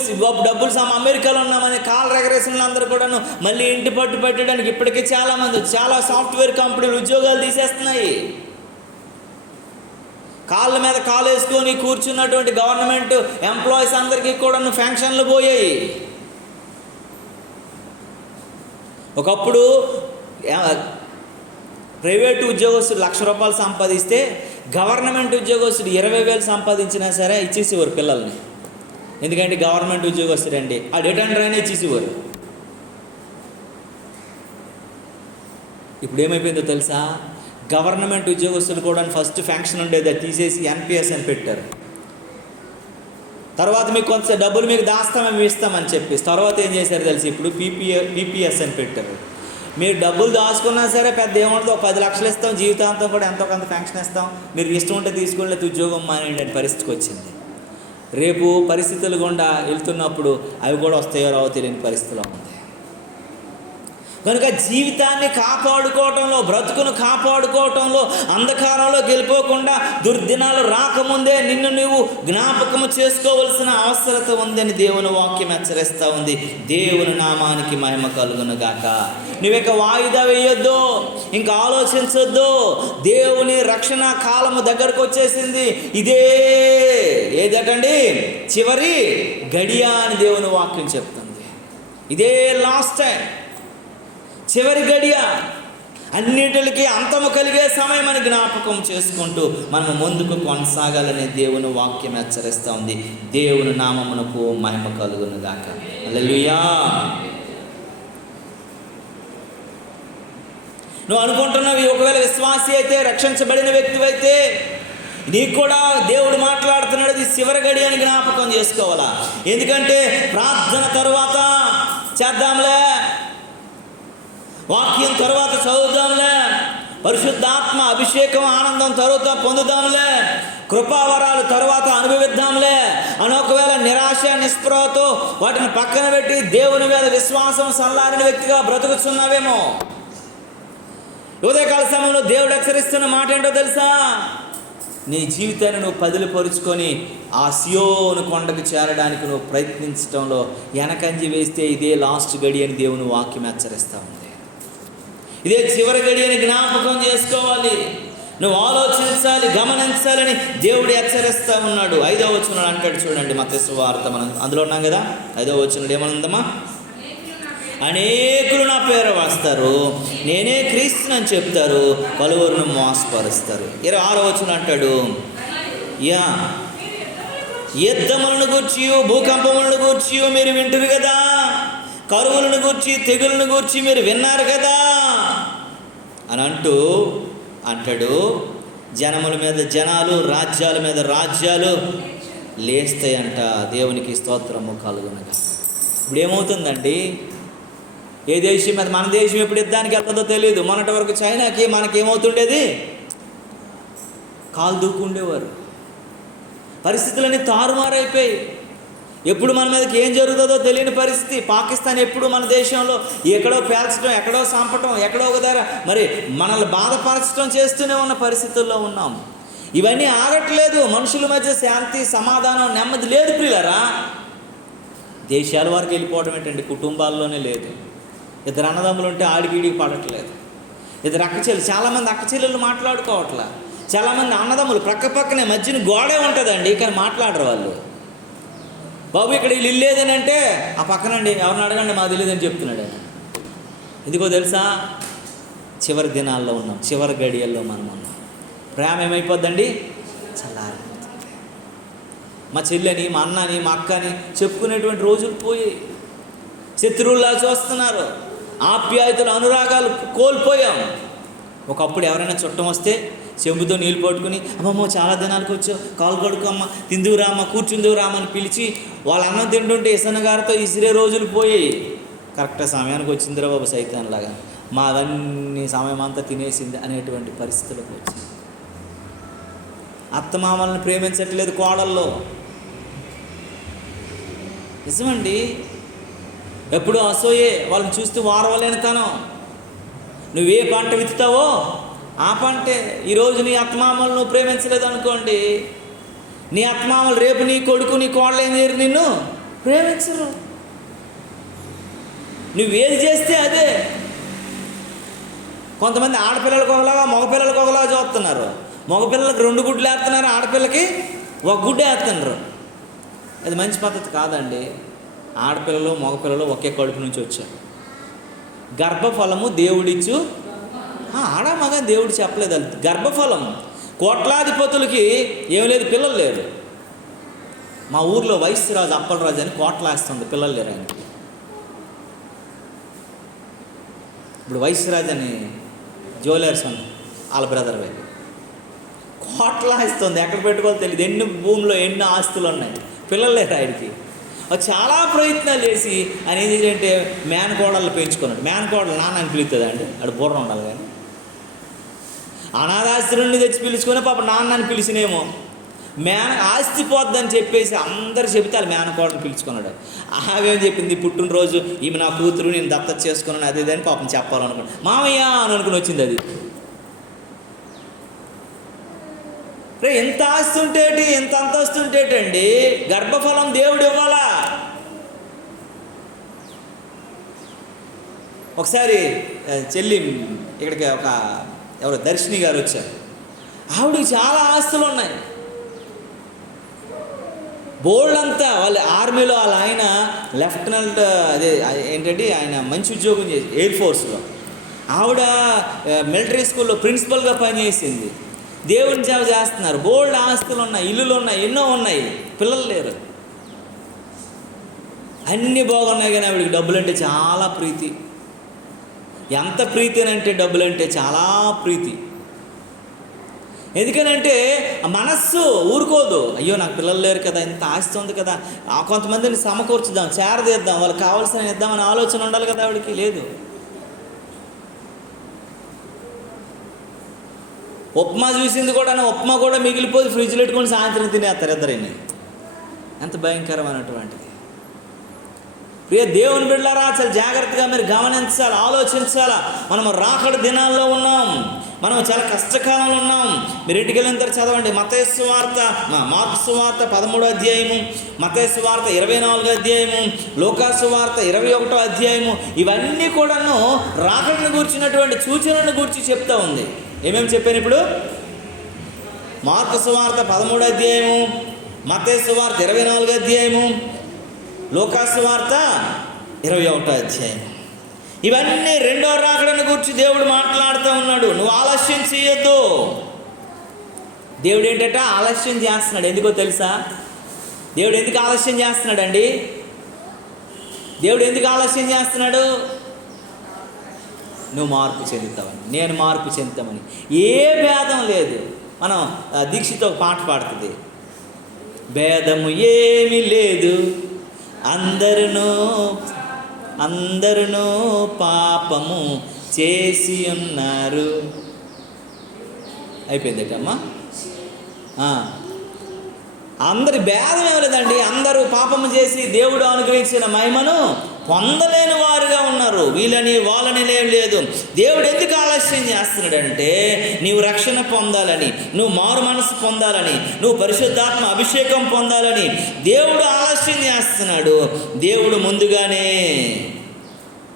డబ్బులు అమెరికాలో ఉన్నామని కాల్ రెగరేషన్లు అందరూ కూడాను మళ్ళీ ఇంటి పట్టు పెట్టడానికి ఇప్పటికే చాలా సాఫ్ట్వేర్ కంపెనీలు ఉద్యోగాలు తీసేస్తున్నాయి. కాళ్ళ మీద కాలు వేసుకొని కూర్చున్నటువంటి గవర్నమెంట్ ఎంప్లాయీస్ అందరికీ కూడాను ఫంక్షన్లు పోయాయి. ఒకప్పుడు ప్రైవేటు ఉద్యోగస్తుడు ₹1,00,000 సంపాదిస్తే గవర్నమెంట్ ఉద్యోగస్తుడు 20,000 సంపాదించినా సరే ఇచ్చేసేవారు పిల్లల్ని. ఎందుకంటే గవర్నమెంట్ ఉద్యోగస్తుడు అండి ఆ డేటండ్ర్ అయినా ఇచ్చేసేవారు. ఇప్పుడు ఏమైపోయిందో తెలుసా, గవర్నమెంట్ ఉద్యోగస్తులు కూడా ఫస్ట్ ఫంక్షన్ ఉండేది, అది తీసేసి NPS అని పెట్టారు. తర్వాత మీకు కొంత డబ్బులు మీకు దాస్తామని ఇస్తామని చెప్పేసి తర్వాత ఏం చేశారు తెలిసి ఇప్పుడు PPS అని పెట్టారు. మీరు డబ్బులు దాచుకున్నా సరే పెద్ద ఏముంటుందో 10 లక్షలు ఇస్తాం, జీవితాంతం కూడా ఎంతో కొంత ఫంక్షన్ ఇస్తాం, మీరు ఇష్టం ఉంటే తీసుకోండి, ఉద్యోగం మానేయండి అని పరిస్థితికి వచ్చింది. రేపు పరిస్థితులు గుండా వెళ్తున్నప్పుడు అవి కూడా వస్తాయో రావో తెలియని పరిస్థితిలో ఉంది. కనుక జీవితాన్ని కాపాడుకోవటంలో, బ్రతుకును కాపాడుకోవటంలో, అంధకారంలో గెలిపోకుండా దుర్దినాలు రాకముందే నిన్ను నువ్వు జ్ఞాపకము చేసుకోవలసిన అవసరత ఉందని దేవుని వాక్యం హెచ్చరిస్తూ ఉంది. దేవుని నామానికి మహిమ కలుగును గాక. నువ్విక వాయిదా వేయొద్దు, ఇంకా ఆలోచించొద్దు. దేవుని రక్షణ కాలము దగ్గరకు వచ్చేసింది. ఏదటండి చివరి గడియ అని దేవుని వాక్యం చెప్తుంది. ఇదే లాస్ట్ టైం, చివరి గడియ, అన్నిటికీ అంతము కలిగే సమయం అని జ్ఞాపకం చేసుకుంటూ మనము ముందుకు కొనసాగాలనే దేవుని వాక్యం హెచ్చరిస్తూ ఉంది. దేవుని నామమునకు మహిమ కలుగును గాక. హల్లెలూయా. నువ్వు అనుకుంటున్నావు ఒకవేళ విశ్వాసి అయితే, రక్షించబడిన వ్యక్తి అయితే నీకు కూడా దేవుడు మాట్లాడుతున్నాడు, ఇది చివరి గడి అని జ్ఞాపకం చేసుకోవాలా. ఎందుకంటే ప్రార్థన తరువాత చేద్దాంలే, వాక్యం తర్వాత చదువుదాంలే, పరిశుద్ధాత్మ అభిషేకం ఆనందం తర్వాత పొందుదాంలే, కృపావరాలు తర్వాత అనుభవిద్దాంలే అని ఒకవేళ నిరాశ నిస్పృహతో వాటిని పక్కన పెట్టి దేవుని మీద విశ్వాసం సల్లారిన వ్యక్తిగా బ్రతుకుతున్నావేమో. ఉదయకాల సమయంలో దేవుడు హెచ్చరిస్తున్న మాట ఏంటో తెలుసా, నీ జీవితాన్ని నువ్వు పదిలిపరుచుకొని ఆ సియోను కొండకు చేరడానికి నువ్వు ప్రయత్నించడంలో వెనకంజి వేస్తే ఇదే లాస్ట్ గడి అని దేవుని వాక్యం హెచ్చరిస్తూ ఉంది. ఇదే చివరి గడి అని జ్ఞాపకం చేసుకోవాలి, నువ్వు ఆలోచించాలి, గమనించాలని దేవుడు హెచ్చరిస్తూ ఉన్నాడు. 5వ వచనం అంటాడు చూడండి, మత్తయి సువార్త, మనం అందులో ఉన్నాం కదా. 5వ వచనం ఏమనుందమ్మా, అనేకులు నా పేరు వస్తారు, నేనే క్రీస్తునని చెప్తారు, పలువురును మోసపరుస్తారు. 26వ వచనం అంటాడు, యుద్ధములను గూర్చి భూకంపములను గూర్చి మీరు వింటారు కదా, కరువులను గూర్చి తెగులను గూర్చి మీరు విన్నారు కదా అని అంటాడు. జనముల మీద జనాలు, రాజ్యాల మీద రాజ్యాలు లేస్తాయంట. దేవునికి స్తోత్రము కలుగునగా. ఇప్పుడు ఏమవుతుందండి, ఏ దేశం మీద, మన దేశం ఎప్పుడు యుద్ధానికి వెళ్తుందో తెలియదు. మొన్నటి వరకు చైనాకి మనకేమవుతుండేది, కాలు దూకుండేవారు. పరిస్థితులన్నీ తారుమారైపోయి ఎప్పుడు మన మీదకి ఏం జరుగుతుందో తెలియని పరిస్థితి. పాకిస్తాన్ ఎప్పుడు మన దేశంలో ఎక్కడో పేల్చడం, ఎక్కడో చంపటం, ఎక్కడో ఒక దగ్గర మరి మనల్ని బాధపరచడం చేస్తూనే ఉన్న పరిస్థితుల్లో ఉన్నాం. ఇవన్నీ ఆగట్లేదు. మనుషుల మధ్య శాంతి, సమాధానం, నెమ్మది లేదు ప్రియులారా. దేశాల వరకు వెళ్ళిపోవడం ఏంటండి, కుటుంబాల్లోనే లేదు. ఇద్దరు అన్నదమ్ములు ఉంటే ఆడిగిడికి పడట్లేదు. ఇద్దరు అక్కచెల్లి, చాలామంది అక్కచెల్లెళ్ళు మాట్లాడుకోవట్లా. చాలామంది అన్నదమ్ములు పక్కనే మధ్యన గోడే ఉంటుందండి, కానీ మాట్లాడరు వాళ్ళు. బాబు ఇక్కడ ఇల్లు లేదని అంటే ఆ పక్కనండి ఎవరిని అడగండి మాకు తెలియదని చెప్తున్నాడు ఆయన. ఎందుకో తెలుసా, చివరి దినాల్లో ఉన్నాం, చివరి గడియల్లో మనం ఉన్నాం. ప్రేమ ఏమైపోద్దండి, చల్లారిపోతుంది. మా చెల్లెని, మా అన్నని, మా అక్కని చెప్పుకునేటువంటి రోజులు పోయాయి. శత్రువుల్లా చూస్తున్నారు. ఆప్యాయతలు, అనురాగాలు కోల్పోయాం. ఒకప్పుడు ఎవరైనా చుట్టం వస్తే చెంబుతో నీళ్ళు పట్టుకుని, అమ్మమ్మో చాలా దినాలకు వచ్చావు, కాలు కడుక్కమ్మ, తిందువురామ్మ, కూర్చుందువురామ్మ అని పిలిచి వాళ్ళ అన్నం తింటుంటే ఇసనగారితో ఇసిరే రోజులు పోయాయి. కరెక్ట్ సమయానికి వచ్చిందిరా బాబు సైతాన్లాగా, మాదన్నీ సమయం అంతా తినేసింది అనేటువంటి పరిస్థితులకు వచ్చింది. అత్తమామల్ని ప్రేమించట్లేదు కోడల్లో. నిజమండి. ఎప్పుడూ అసూయే, వాళ్ళని చూస్తూ వారవలేనితనం. నువ్వే పంట విత్తుతావో ఆ పంటే. ఈరోజు నీ అత్తమామలు నువ్వు ప్రేమించలేదు అనుకోండి, నీ అత్తమామలు రేపు నీ కొడుకు, నీ కోడలు ఏం చేయరు, నిన్ను ప్రేమించరు. నువ్వేది చేస్తే అదే. కొంతమంది ఆడపిల్లలకు ఒకలాగా, మగపిల్లలకు ఒకలాగా చూస్తున్నారు. మగపిల్లలకు 2 గుడ్లు వేస్తున్నారు, ఆడపిల్లకి 1 గుడ్డు వేస్తున్నారు. అది మంచి పద్ధతి కాదండి. ఆడపిల్లలు మగపిల్లలు ఒకే కడుపు నుంచి వచ్చారు. గర్భఫలము దేవుడిచ్చు. ఆడ మగ దేవుడు చెప్పలేదు. అది గర్భఫలం. కోట్లాధిపతులకి ఏం లేదు, పిల్లలు లేరు. మా ఊర్లో వైశ్యరాజు అప్పలరాజు అని కోట్లాస్తుంది, పిల్లలు లేరు ఆయనకి. ఇప్పుడు వైశ్యరాజు అని జ్యువెలర్స్ అని వాళ్ళ బ్రదర్ వైపు కోట్లాస్తుంది. ఎక్కడ పెట్టుకోవాలో తెలియదు. ఎన్ని భూమిలో ఎన్ని ఆస్తులు ఉన్నాయి, పిల్లలు లేరు ఆయనకి. చాలా ప్రయత్నాలు చేసి ఆయన ఏం చేయాలంటే మేనకోడళ్ళు పెంచుకున్నాడు. మేనకోడలు నాన్న అని పిలుస్తుంది అండి, అడు బుర్ర ఉండాలి. కానీ అనాథాశ్రుడిని తెచ్చి పిలుచుకొని పాప నాన్న అని పిలిచినేమో, ఆస్తి పోద్దని చెప్పేసి అందరు చెబితే వాళ్ళు మేనకోడని పిలుచుకున్నాడు. ఆమెం చెప్పింది, పుట్టినరోజు ఈమె నా కూతురు, నేను దత్తత చేసుకున్నాను, అది ఇదని పాపం చెప్పాలనుకున్నాను. మామయ్య అని అనుకుని వచ్చింది అది. రే ఎంత ఆస్తి ఉంటేటి, ఎంత అంతస్తు ఉంటేటండి, గర్భఫలం దేవుడు ఇవ్వాలా. ఒకసారి చెల్లి ఇక్కడికి ఎవరో దర్శిని గారు వచ్చారు. ఆవిడకి చాలా ఆస్తులు ఉన్నాయి, బోల్డ్ అంతా. వాళ్ళ ఆర్మీలో వాళ్ళ ఆయన లెఫ్టినెంట్, అదే ఏంటంటే ఆయన మంచి ఉద్యోగం చేసి ఎయిర్ ఫోర్స్లో. ఆవిడ మిలిటరీ స్కూల్లో ప్రిన్సిపల్గా పనిచేసింది. దేవుని సేవ చేస్తున్నారు. బోల్డ్ ఆస్తులు ఉన్నాయి, ఇల్లులు ఉన్నాయి, ఎన్నో ఉన్నాయి, పిల్లలు లేరు. అన్నీ బాగున్నాయి. కానీ ఆవిడకి డబ్బులంటే చాలా ప్రీతి. ఎంత ప్రీతి అని అంటే డబ్బులంటే చాలా ప్రీతి. ఎందుకనంటే మనస్సు ఊరుకోదు. అయ్యో నాకు పిల్లలు లేరు కదా, ఇంత ఆస్తి ఉంది కదా, కొంతమందిని సమకూర్చుదాం, చేరదీద్దాం, వాళ్ళకి కావాల్సిన ఇద్దామని ఆలోచన ఉండాలి కదా. ఆవిడకి లేదు. ఉప్మా చూసింది కూడా, ఉప్మా కూడా మిగిలిపోయి ఫ్రిడ్జ్లో పెట్టుకొని సాయంత్రం తినేస్తారు ఇద్దరిని. ఎంత భయంకరమైనటువంటిది. ప్రియ దేవుని బిడ్డలారా, చాలా జాగ్రత్తగా మీరు గమనించాలి, ఆలోచించాలా. మనం రాకడ దినాల్లో ఉన్నాం, మనం చాలా కష్టకాలంలో ఉన్నాం. మీరు ఇంటికి వెళ్ళిన తర్వాత చదవండి మత్తయి సువార్త, మార్కు సువార్త 13వ అధ్యాయము, మత్తయి సువార్త 24వ అధ్యాయము, లూకా సువార్త 21వ అధ్యాయము. ఇవన్నీ కూడాను రాకడను గూర్చినటువంటి సూచనలను గూర్చి చెప్తా ఉంది. ఏమేమి చెప్పాను ఇప్పుడు? మార్కు సువార్త 13వ అధ్యాయము, మత్తయి సువార్త 24వ అధ్యాయము, లూకా సువార్త 21వ అధ్యాయం. ఇవన్నీ రెండో రాకడను గురించి దేవుడు మాట్లాడుతూ ఉన్నాడు. నువ్వు ఆలస్యం చేయొద్దు. దేవుడు ఏంటంటే ఆలస్యం చేస్తున్నాడు. ఎందుకో తెలుసా? దేవుడు ఎందుకు ఆలస్యం చేస్తున్నాడండి? దేవుడు ఎందుకు ఆలస్యం చేస్తున్నాడు? నువ్వు మార్పు చెందుతావని, నేను మార్పు చెందుతామని. ఏ భేదం లేదు. మనం దీక్షితో ఒక పాట పాడుతుంది, భేదము ఏమీ లేదు, అందరును పాపము చేసి ఉన్నారు. అయిపోయిందటమ్మా. అందరి భేదం ఏమి లేదండి. అందరూ పాపము చేసి దేవుడు అనుగ్రహించిన మహిమను పొందలేని వారుగా ఉన్నారు. వీళ్ళని వాళ్ళని లేదు. దేవుడు ఎందుకు ఆలస్యం చేస్తున్నాడంటే నీవు రక్షణ పొందాలని, నువ్వు మారు మనసు పొందాలని, నువ్వు పరిశుద్ధాత్మ అభిషేకం పొందాలని దేవుడు ఆలస్యం చేస్తున్నాడు. దేవుడు ముందుగానే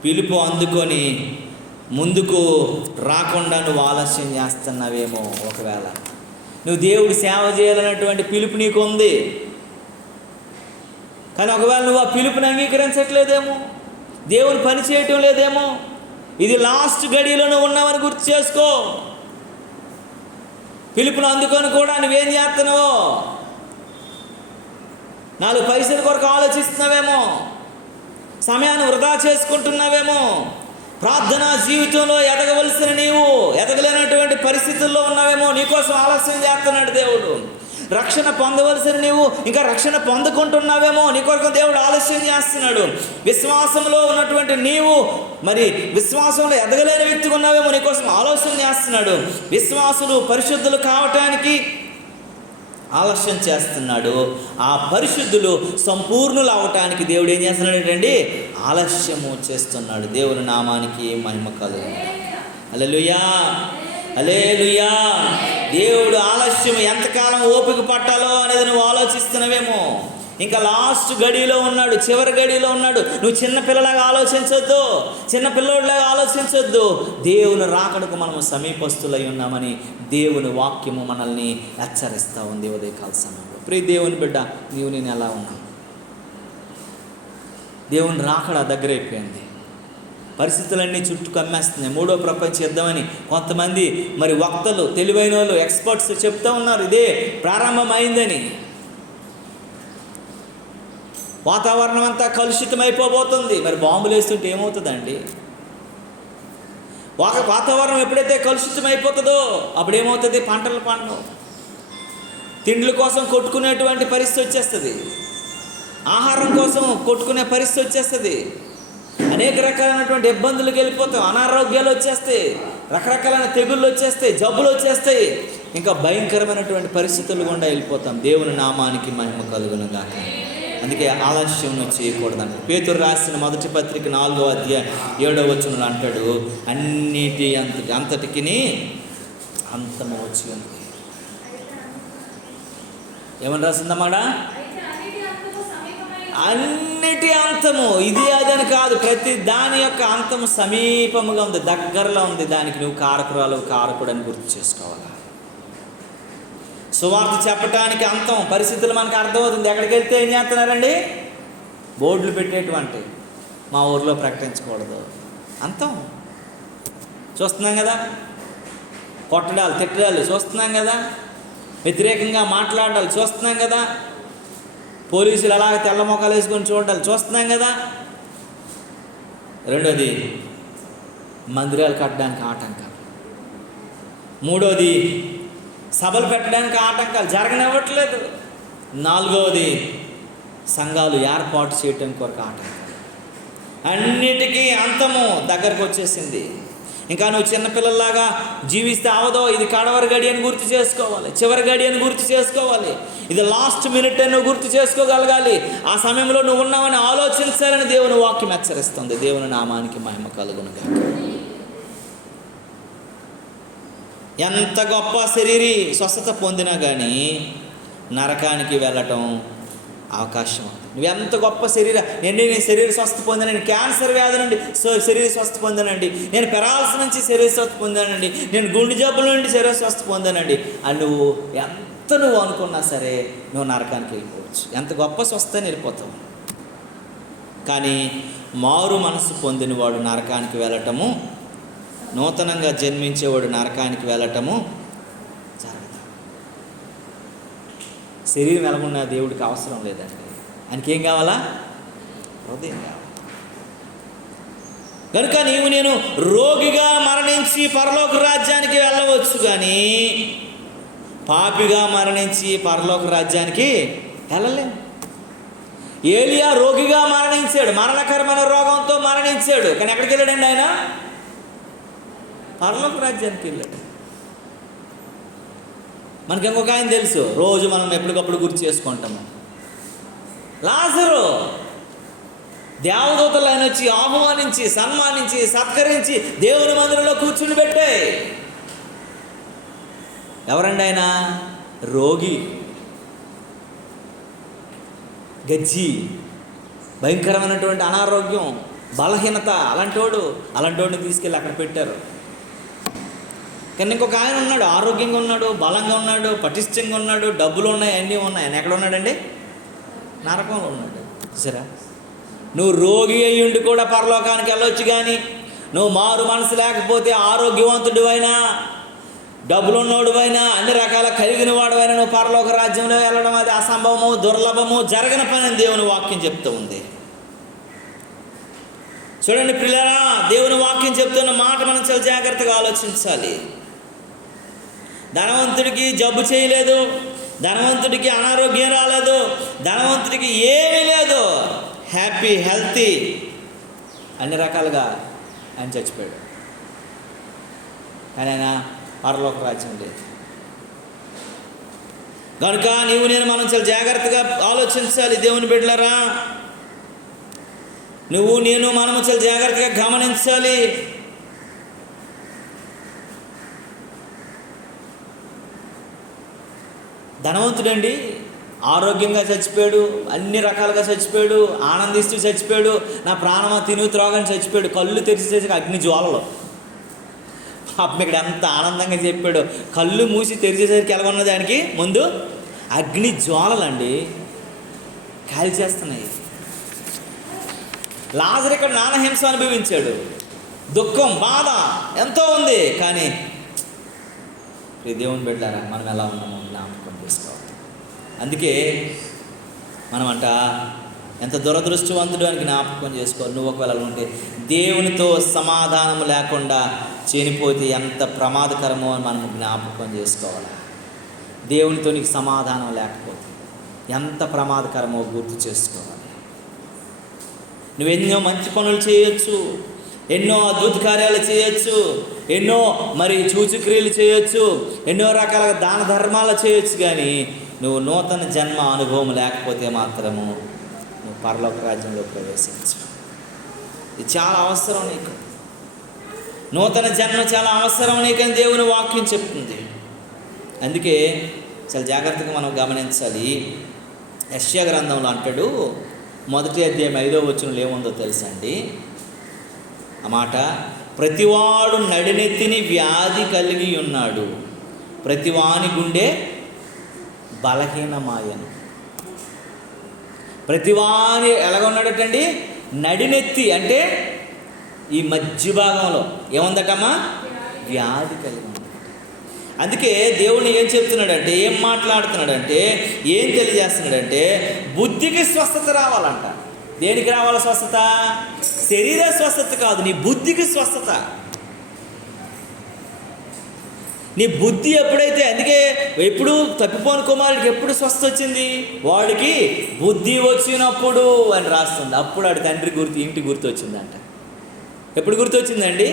పిలుపు అందుకొని ముందుకు రాకుండా నువ్వు ఆలస్యం చేస్తున్నావేమో. ఒకవేళ నువ్వు దేవుడు సేవ చేయాలన్నటువంటి పిలుపు నీకు ఉంది, కానీ ఒకవేళ నువ్వు ఆ పిలుపుని అంగీకరించట్లేదేమో, దేవుని పని చేయటం లేదేమో, ఇది లాస్ట్ గడియలో నువ్వు ఉన్నావని గుర్తు చేసుకో. పిలుపుని అందుకొని కూడా నువ్వేం చేస్తున్నావో 4 పైసల కొరకు ఆలోచిస్తున్నావేమో, సమయాన్ని వృధా చేసుకుంటున్నావేమో, ప్రార్థనా జీవితంలో ఎదగవలసిన నీవు ఎదగలేనటువంటి పరిస్థితుల్లో ఉన్నావేమో, నీకోసం ఆలస్యం చేస్తున్నాడు దేవుడు. రక్షణ పొందవలసిన నీవు ఇంకా రక్షణ పొందుకుంటున్నావేమో, నీ కొరకు దేవుడు ఆలస్యం చేస్తున్నాడు. విశ్వాసంలో ఉన్నటువంటి నీవు మరి విశ్వాసంలో ఎదగలేని వ్యక్తిగా ఉన్నావేమో, నీకోసం ఆలోచన చేస్తున్నాడు. విశ్వాసులు పరిశుద్ధులు కావటానికి ఆలస్యం చేస్తున్నాడు. ఆ పరిశుద్ధులు సంపూర్ణులు అవటానికి దేవుడు ఏం చేస్తున్నాడు ఏంటండి? ఆలస్యము చేస్తున్నాడు. దేవుని నామానికి మహిమ కలుగును. హల్లెలూయా, హల్లెలూయా. దేవుడు ఆలస్యం ఎంతకాలం ఓపిక పట్టాలో అనేది నువ్వు ఆలోచిస్తున్నావేమో. ఇంకా లాస్ట్ గడిలో ఉన్నాడు, చివరి గడిలో ఉన్నాడు. నువ్వు చిన్నపిల్లలాగా ఆలోచించొద్దు, చిన్నపిల్లోడిలాగా ఆలోచించొద్దు. దేవుని రాకడకు మనము సమీపస్తులై ఉన్నామని దేవుని వాక్యము మనల్ని హెచ్చరిస్తూ ఉంది ఉదయకాల సమయంలో. ప్రియ దేవుని బిడ్డ, నీవు నేను ఎలా ఉన్నాను? దేవుని రాకడ దగ్గరైపోయింది. పరిస్థితులన్నీ చుట్టూ కమ్మేస్తున్నాయి. 3వ ప్రపంచ యుద్ధమని కొంతమంది మరి వక్తలు, తెలివైన వాళ్ళు, ఎక్స్పర్ట్స్ చెప్తూ ఉన్నారు ఇదే ప్రారంభమైందని. వాతావరణం అంతా కలుషితమైపోబోతుంది. మరి బాంబులు వేస్తుంటే ఏమవుతుందండి? వాతావరణం ఎప్పుడైతే కలుషితమైపోతుందో అప్పుడు ఏమవుతుంది? పంటలు పండవు, తిండ్ల కోసం కొట్టుకునేటువంటి పరిస్థితి వచ్చేస్తుంది, ఆహారం కోసం కొట్టుకునే పరిస్థితి వచ్చేస్తుంది, అనేక రకాలైనటువంటి ఇబ్బందులకు వెళ్ళిపోతాం, అనారోగ్యాలు వచ్చేస్తాయి, రకరకాలైన తెగుళ్ళు వచ్చేస్తాయి, జబ్బులు వచ్చేస్తాయి, ఇంకా భయంకరమైనటువంటి పరిస్థితులు గుండా వెళ్ళిపోతాం. దేవుని నామానికి మహిమ కలుగును గాక. అందుకే ఆలస్యం చేయకూడదంట. పేతురు రాసిన మొదటి పత్రిక 4వ అధ్యాయం 7వ వచనంలో అంటాడు, అంతటికి అంతము వచ్చి ఉంది. ఏమని రాసిందన్నమాట? అన్నిటి అంతము. ఇది అదని కాదు, ప్రతి దాని యొక్క అంతము సమీపముగా ఉంది, దగ్గరలో ఉంది. దానికి నువ్వు కారకుడు అని గుర్తు చేసుకోవాలి. సువార్త చెప్పటానికి అంతం పరిస్థితులు మనకు అర్థమవుతుంది. ఎక్కడికి వెళ్తే ఏం చేస్తున్నారండి? బోర్డులు పెట్టేటువంటి, మా ఊర్లో ప్రకటించకూడదు, అంతం చూస్తున్నాం కదా, కొట్టడాలు, తిట్టడాలు చూస్తున్నాం కదా, వ్యతిరేకంగా మాట్లాడాలి చూస్తున్నాం కదా, పోలీసులు అలాగే తెల్ల మొక్కలు వేసుకొని చూడాలి చూస్తున్నాం కదా. రెండోది, మందిరాలు కట్టడానికి ఆటంకాలు. మూడోది, సభలు పెట్టడానికి ఆటంకాలు, జరగనివ్వట్లేదు. నాలుగవది, సంఘాలు ఏర్పాటు చేయటం కొరకు ఆటంకాలు. అన్నిటికీ అంతము దగ్గరకు వచ్చేసింది. ఇంకా నువ్వు చిన్నపిల్లల్లాగా జీవిస్తే అవదో. ఇది కడవరి గడి అని గుర్తు చేసుకోవాలి, చివరి గడి అని గుర్తు చేసుకోవాలి, ఇది లాస్ట్ మినిట్ అని నువ్వు గుర్తు చేసుకోగలగాలి. ఆ సమయంలో నువ్వు ఉన్నావని ఆలోచించాలని దేవుని వాక్యం హెచ్చరిస్తుంది. దేవుని నామానికి మహిమ కలుగును గాక. ఎంత గొప్ప శరీరీ స్వస్థత పొందినా కానీ నరకానికి వెళ్ళటం అవకాశం ఉంది. నువ్వు ఎంత గొప్ప నేను శరీర స్వస్థ పొందానండి, క్యాన్సర్ వ్యాధి నుండి శరీర స్వస్థ పొందానండి, నేను పెరాలసిస్ నుంచి శరీర స్వస్థ పొందానండి, నేను గుండె జబ్బుల నుండి శరీర స్వస్థ పొందానండి అని నువ్వు అనుకున్నా సరే నువ్వు నరకానికి వెళ్ళిపోవచ్చు. ఎంత గొప్ప స్వస్థ వెళ్ళిపోతావు. కానీ మారు మనసు పొందినవాడు నరకానికి వెళ్ళటము, నూతనంగా జన్మించేవాడు నరకానికి వెళ్ళటము జరగదు. శరీరం ఎలాగున్నా దేవుడికి అవసరం లేదండి. ఆయనకి ఏం కావాలా? హృదయం కావాలి. కనుక నేను రోగిగా మరణించి పరలోక రాజ్యానికి వెళ్ళవచ్చు, కానీ పాపిగా మరణించి పరలోక రాజ్యానికి వెళ్ళలేము. ఏలియా రోగిగా మరణించాడు, మరణకరమైన రోగంతో మరణించాడు, కానీ ఎక్కడికి వెళ్ళాడండి? ఆయన పరలోక రాజ్యానికి వెళ్ళాడు. మనకి ఇంకొక ఆయన తెలుసు, రోజు మనం ఎప్పటికప్పుడు గుర్తు చేసుకుంటాము. లాజరు దేవదూతలు ఆయన వచ్చి ఆహ్వానించి, సన్మానించి, సత్కరించి దేవుని మందిరంలో కూర్చుని పెట్టే. ఎవరండి ఆయన? రోగి, గజ్జి, భయంకరమైనటువంటి అనారోగ్యం, బలహీనత, అలాంటోడిని తీసుకెళ్ళి అక్కడ పెట్టారు. కానీ ఇంకొక ఆయన ఉన్నాడు, ఆరోగ్యంగా ఉన్నాడు, బలంగా ఉన్నాడు, పటిష్టంగా ఉన్నాడు, డబ్బులు ఉన్నాయి, అన్నీ ఉన్నాయి. ఆయన ఎక్కడ ఉన్నాడండి? నరకంలో ఉన్నాడు. సరే, నువ్వు రోగి అయ్యుండి కూడా పరలోకానికి వెళ్ళొచ్చు, కానీ నువ్వు మారు మనసు లేకపోతే ఆరోగ్యవంతుడు అయినా డబ్బులు ఉన్నోడువైనా, అన్ని రకాల కలిగిన వాడువైనా నువ్వు పరలోక రాజ్యంలో వెళ్ళడం అది అసంభవము, దుర్లభము, జరగని పని అని దేవుని వాక్యం చెప్తూ ఉంది. చూడండి ప్రియులారా, దేవుని వాక్యం చెప్తున్న మాట మనం చాలా జాగ్రత్తగా ఆలోచించాలి. ధనవంతుడికి జబ్బు చేయలేదు, ధనవంతుడికి అనారోగ్యం రాలేదు, ధనవంతుడికి ఏమీ లేదు, హ్యాపీ హెల్తీ అన్ని రకాలుగా ఆయన చచ్చిపోయాడు. కానీ ఆయన పరలోక రాజ్యం లేదు. కనుక నీవు నేను మనం చాలా జాగ్రత్తగా ఆలోచించాలి దేవుని బిడ్డలారా. నువ్వు నేను మనము చాలా జాగ్రత్తగా గమనించాలి. ధనవంతుడండి ఆరోగ్యంగా చచ్చిపోయాడు, అన్ని రకాలుగా చచ్చిపోయాడు, ఆనందిస్తూ చచ్చిపోయాడు. నా ప్రాణమా తిను త్రోగని చచ్చిపోయాడు. కళ్ళు తెరిచేసి అగ్ని జ్వాలలో. పాపం ఇక్కడ ఎంత ఆనందంగా చెప్పాడు. కళ్ళు మూసి తెరిచేసరికి ఎలా ఉన్నది దానికి ముందు అగ్ని జ్వాలలండి కాల్ చేస్తున్నాయి. లాజరు ఇక్కడ నానహింస అనుభవించాడు, దుఃఖం బాధ ఎంతో ఉంది. కానీ దేవుని బిడ్డలారా, మనం ఎలా ఉన్నామో జ్ఞాపకం చేసుకోవాలి. అందుకే మనమంట ఎంత దురదృష్టవంతుడు అని జ్ఞాపకం చేసుకోవాలి. నువ్వు ఒకవేళ ఉంటే దేవునితో సమాధానం లేకుండా చనిపోతే ఎంత ప్రమాదకరమో అని మనం జ్ఞాపకం చేసుకోవాలి. దేవునితో నీకు సమాధానం లేకపోతే ఎంత ప్రమాదకరమో గుర్తు చేసుకోవాలి. నువ్వెన్నో మంచి పనులు చేయొచ్చు, ఎన్నో అద్భుత కార్యాలు చేయొచ్చు, ఎన్నో మరి సూచక్రియలు చేయొచ్చు, ఎన్నో రకాల దాన ధర్మాలు చేయొచ్చు. కానీ నువ్వు నూతన జన్మ అనుభవం లేకపోతే మాత్రము నువ్వు పరలోక రాజ్యంలో ప్రవేశించు. ఇది చాలా అవసరం నీకు. నూతన జన్మ చాలా అవసరం నీకని దేవుని వాక్యం చెప్తుంది. అందుకే చాలా జాగ్రత్తగా మనం గమనించాలి. యెషయా గ్రంథంలో అంటాడు, 1వ అధ్యాయం 5వ వచనంలో ఏముందో తెలుసా అండి? ఆ మాట, ప్రతివాడు నడినెత్తిని వ్యాధి కలిగి ఉన్నాడు, ప్రతివాని గుండె బలహీనమాయను. ప్రతివాని ఎలాగొన్నాడటండి? నడినెత్తి అంటే ఈ మధ్య భాగంలో ఏముందటమ్మా? వ్యాధి కలిగి ఉంది. అందుకే దేవుని ఏం చెప్తున్నాడంటే, ఏం మాట్లాడుతున్నాడంటే, ఏం తెలియజేస్తున్నాడంటే, బుద్ధికి స్వస్థత రావాలంట. దేనికి రావాలి స్వస్థత? శరీర స్వస్థత కాదు, నీ బుద్ధికి స్వస్థత. నీ బుద్ధి ఎప్పుడైతే, అందుకే ఎప్పుడు తప్పిపోని కుమారుడికి ఎప్పుడు స్వస్థ వచ్చింది? వాడికి బుద్ధి వచ్చినప్పుడు అని రాస్తుంది. అప్పుడు వాడి తండ్రి ఇంటి గుర్తు వచ్చిందంట. ఎప్పుడు గుర్తు వచ్చిందండి?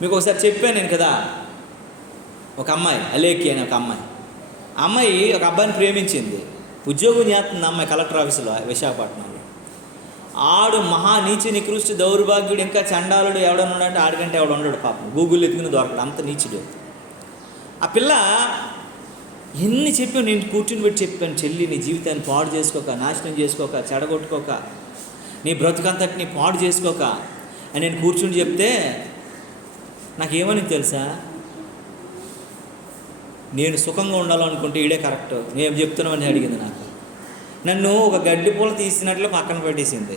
మీకు ఒకసారి చెప్పాను నేను కదా, ఒక అమ్మాయి అలేకి అని ఒక అమ్మాయి ఒక అబ్బాయిని ప్రేమించింది. ఉద్యోగం చేస్తుంది అమ్మాయి కలెక్టర్ ఆఫీసులో విశాఖపట్నంలో. ఆడు మహా నీచ నికృష్టి దౌర్భాగ్యుడు, ఇంకా చండాలుడు ఎవడన్నాడంటే ఆడికంటే ఎవడు ఉండడు పాపం. గూగుల్ ఎత్తుకుని దొరకడు, అంత నీచుడు. ఆ పిల్ల ఎన్ని చెప్పాను, నేను కూర్చుని పెట్టి చెప్పాను, చెల్లి నీ జీవితాన్ని పాడు చేసుకోక, నాశనం చేసుకోక, చెడగొట్టుకోక, నీ బ్రతుకంతటిని పాడు చేసుకోక అని నేను కూర్చుని చెప్తే నాకేమని తెలుసా? నేను సుఖంగా ఉండాలనుకుంటే ఈడే కరెక్ట్, నేను చెప్తున్నామని అడిగింది. నన్ను ఒక గడ్డి పూల తీసినట్లు పక్కన పెట్టేసింది.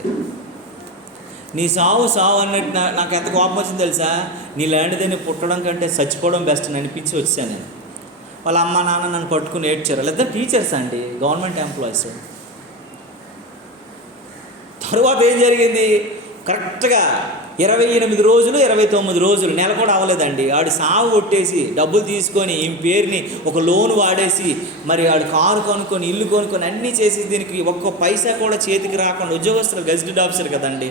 నీ సావు అన్నట్టు నాకు ఎంత కోపం వచ్చింది తెలుసా? నీలాంటిదని పుట్టడం కంటే చచ్చిపోవడం బెస్ట్ అని అనిపించి వచ్చాను నేను. వాళ్ళ అమ్మ నాన్న నన్ను పట్టుకుని ఏడ్చారు. లేదా టీచర్స్ అండి, గవర్నమెంట్ ఎంప్లాయీస్. తరువాత ఏం జరిగింది? కరెక్ట్గా 28 రోజులు 29 రోజులు, నెల కూడా అవ్వలేదండి, ఆడు సాగు కొట్టేసి డబ్బులు తీసుకొని ఈ పేరుని ఒక లోన్ వాడేసి, మరి ఆడు కారు కొనుక్కొని ఇల్లు కొనుక్కొని అన్నీ చేసి దీనికి ఒక్క పైసా కూడా చేతికి రాకుండా, ఉద్యోగస్తులు గెజిటెడ్ ఆఫీసర్ కదండి,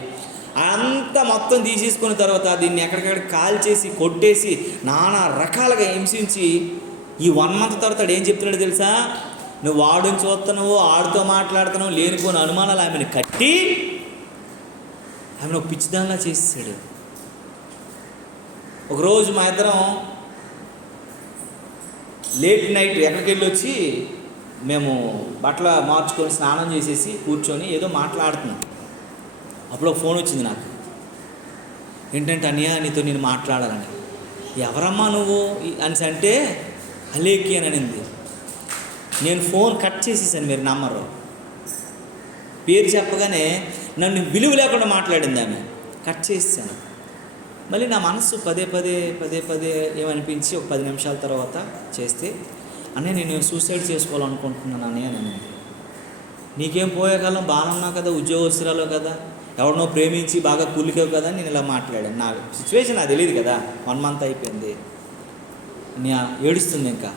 అంతా మొత్తం తీసేసుకున్న తర్వాత దీన్ని ఎక్కడికక్కడ కాల్ చేసి కొట్టేసి నానా రకాలుగా హింసించి ఈ 1 month తర్వాత ఏం చెప్తున్నాడు తెలుసా? నువ్వు వాడుని చూస్తున్నావు, ఆడుతో మాట్లాడుతున్నావు, లేనిపోని అనుమానాలు ఆమెను కట్టి ఆమెను పిచ్చిదానిలా చేసేసాడు. ఒకరోజు మా ఇద్దరం లేట్ నైట్ ఎక్కడికి వెళ్ళి వచ్చి మేము బట్టలు మార్చుకొని స్నానం చేసేసి కూర్చొని ఏదో మాట్లాడుతున్నాం. అప్పుడు ఫోన్ వచ్చింది నాకు. ఏంటంటే అన్నయ్య నీతో నేను మాట్లాడాలని. ఎవరమ్మా నువ్వు అని అంటే అలేకి అని అనింది. నేను ఫోన్ కట్ చేసేసాను, మీరు నమ్మరు. పేరు చెప్పగానే నన్ను విలువ లేకుండా మాట్లాడింది ఆమె. కట్ చేసేసాను. మళ్ళీ నా మనసు పదే పదే ఏమనిపించి ఒక 10 నిమిషాల తర్వాత చేస్తే, అన్నయ్య నేను సూసైడ్ చేసుకోవాలనుకుంటున్నాను అన్నయ్య నేను. నీకేం పోయే కాలం బాగానే ఉన్నావు కదా, ఉద్యోగస్తురాలు కదా, ఎవరినో ప్రేమించి బాగా కూలికావు కదా, నేను ఇలా మాట్లాడాను. నా సిచ్యువేషన్ నాకు తెలియదు కదా, 1 మంత్ అయిపోయింది. ఏడుస్తుంది. ఇంకా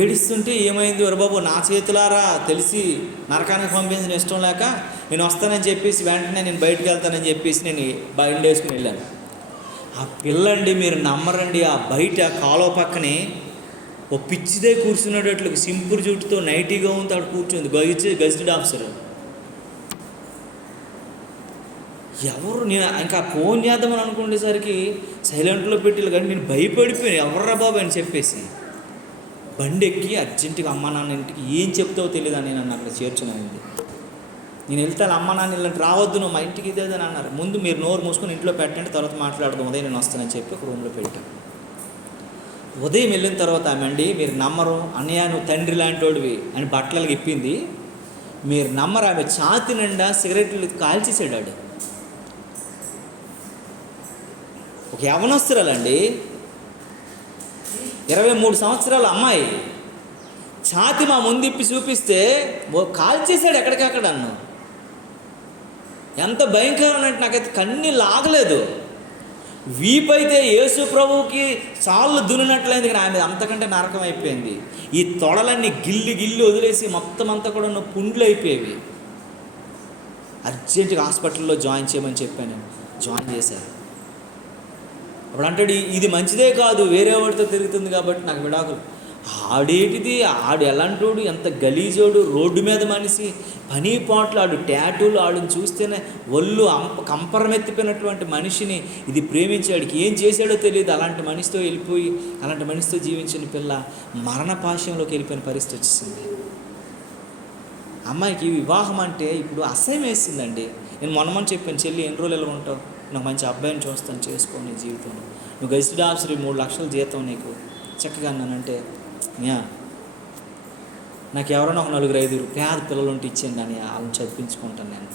ఏడుస్తుంటే ఏమైంది, ఒరే బాబు నా చేతులారా తెలిసి నరకానికి పంపించిన ఇష్టం లేక నేను వస్తానని చెప్పేసి వెంటనే నేను బయటకు వెళ్తానని చెప్పేసి నేను బండి వేసుకుని వెళ్ళాను. ఆ పిల్లండి మీరు నమ్మరండి, ఆ బయట కాలువ పక్కనే ఓ పిచ్చిదే కూర్చున్నట్లు సింపుల్ జుట్టుతో నైటీగా ఉంది, అక్కడ కూర్చుంది గజిటెడ్ ఆఫీసర్. ఎవరు, నేను ఇంకా ఫోన్ చేద్దామని అనుకునేసరికి సైలెంట్లో పెట్టి కానీ నేను భయపడిపోయాను, ఎవర్రా బాబు అని చెప్పేసి బండి ఎక్కి అర్జెంటుగా అమ్మ నాన్న ఇంటికి ఏం చెప్తావో తెలియదు అని నన్ను అక్కడ చేర్చున్నానండి. నేను వెళ్తాను, అమ్మ నాన్న ఇలాంటి రావద్దు నువ్వు మా ఇంటికి ఇదేదని అన్నారు. ముందు మీరు నోరు మూసుకొని ఇంట్లో పెట్టండి, తర్వాత మాట్లాడదాం, ఉదయం నేను వస్తానని చెప్పి ఒక రూమ్లో పెట్టాను. ఉదయం వెళ్ళిన తర్వాత ఆమె అండి మీరు నమ్మరు, అన్నయ్య నువ్వు తండ్రి లాంటి వాడివి అని బట్టలకి ఇప్పింది. మీరు నమ్మరు, ఆమె ఛాతి నిండా సిగరెట్లు కాల్చేసాడు. ఒక యవనస్తురాలండి, 23 సంవత్సరాల అమ్మాయి ఛాతి మా ముందు ఇప్పి చూపిస్తే కాల్చేసాడు ఎక్కడికక్కడ. అన్ను ఎంత భయంకరం అంటే నాకైతే కన్నీళ్ళు ఆగలేదు. వీపైతే యేసు ప్రభువుకి చాలు దున్నినట్లయింది, కానీ ఆమె అంతకంటే నరకం అయిపోయింది. ఈ తొడలన్నీ గిల్లి వదిలేసి మొత్తం అంతా కూడా పుండ్లు అయిపోయేవి. అర్జెంటుగా హాస్పిటల్లో జాయిన్ చేయమని చెప్పాను, జాయిన్ చేశారు. అప్పుడు అంటాడు ఇది మంచిదే కాదు, వేరే వాడితో తిరుగుతుంది కాబట్టి నాకు విడాకులు. ఆడేటిది, ఆడు ఎలాంటోడు, ఎంత గలీజోడు, రోడ్డు మీద మనిషి, పని పాటలు, ఆడు ట్యాటూలు, ఆడుని చూస్తేనే ఒళ్ళు కంపరమెత్తిపోయినటువంటి మనిషిని ఇది ప్రేమించాడికి ఏం చేశాడో తెలియదు. అలాంటి మనిషితో వెళ్ళిపోయి అలాంటి మనిషితో జీవించిన పిల్ల మరణపాశంలోకి వెళ్ళిపోయిన పరిస్థితి వచ్చేసింది. అమ్మాయికి వివాహం అంటే ఇప్పుడు అసహ్యం వేసిందండి. నేను మొన్న చెప్పాను, చెల్లి ఎన్ని రోజులు ఎలా ఉంటావు, నాకు మంచి అబ్బాయిని చూస్తాను, చేసుకో నీ జీవితంలో, నువ్వు గజిటెడ్ ఆఫీసర్ 3 లక్షల జీతం నీకు చక్కగా అన్నానంటే, నాకు ఎవరైనా ఒక 4-5 పేద పిల్లలు ఉంటే ఇచ్చేయండి అని వాళ్ళని చదివించుకుంటాను. నేను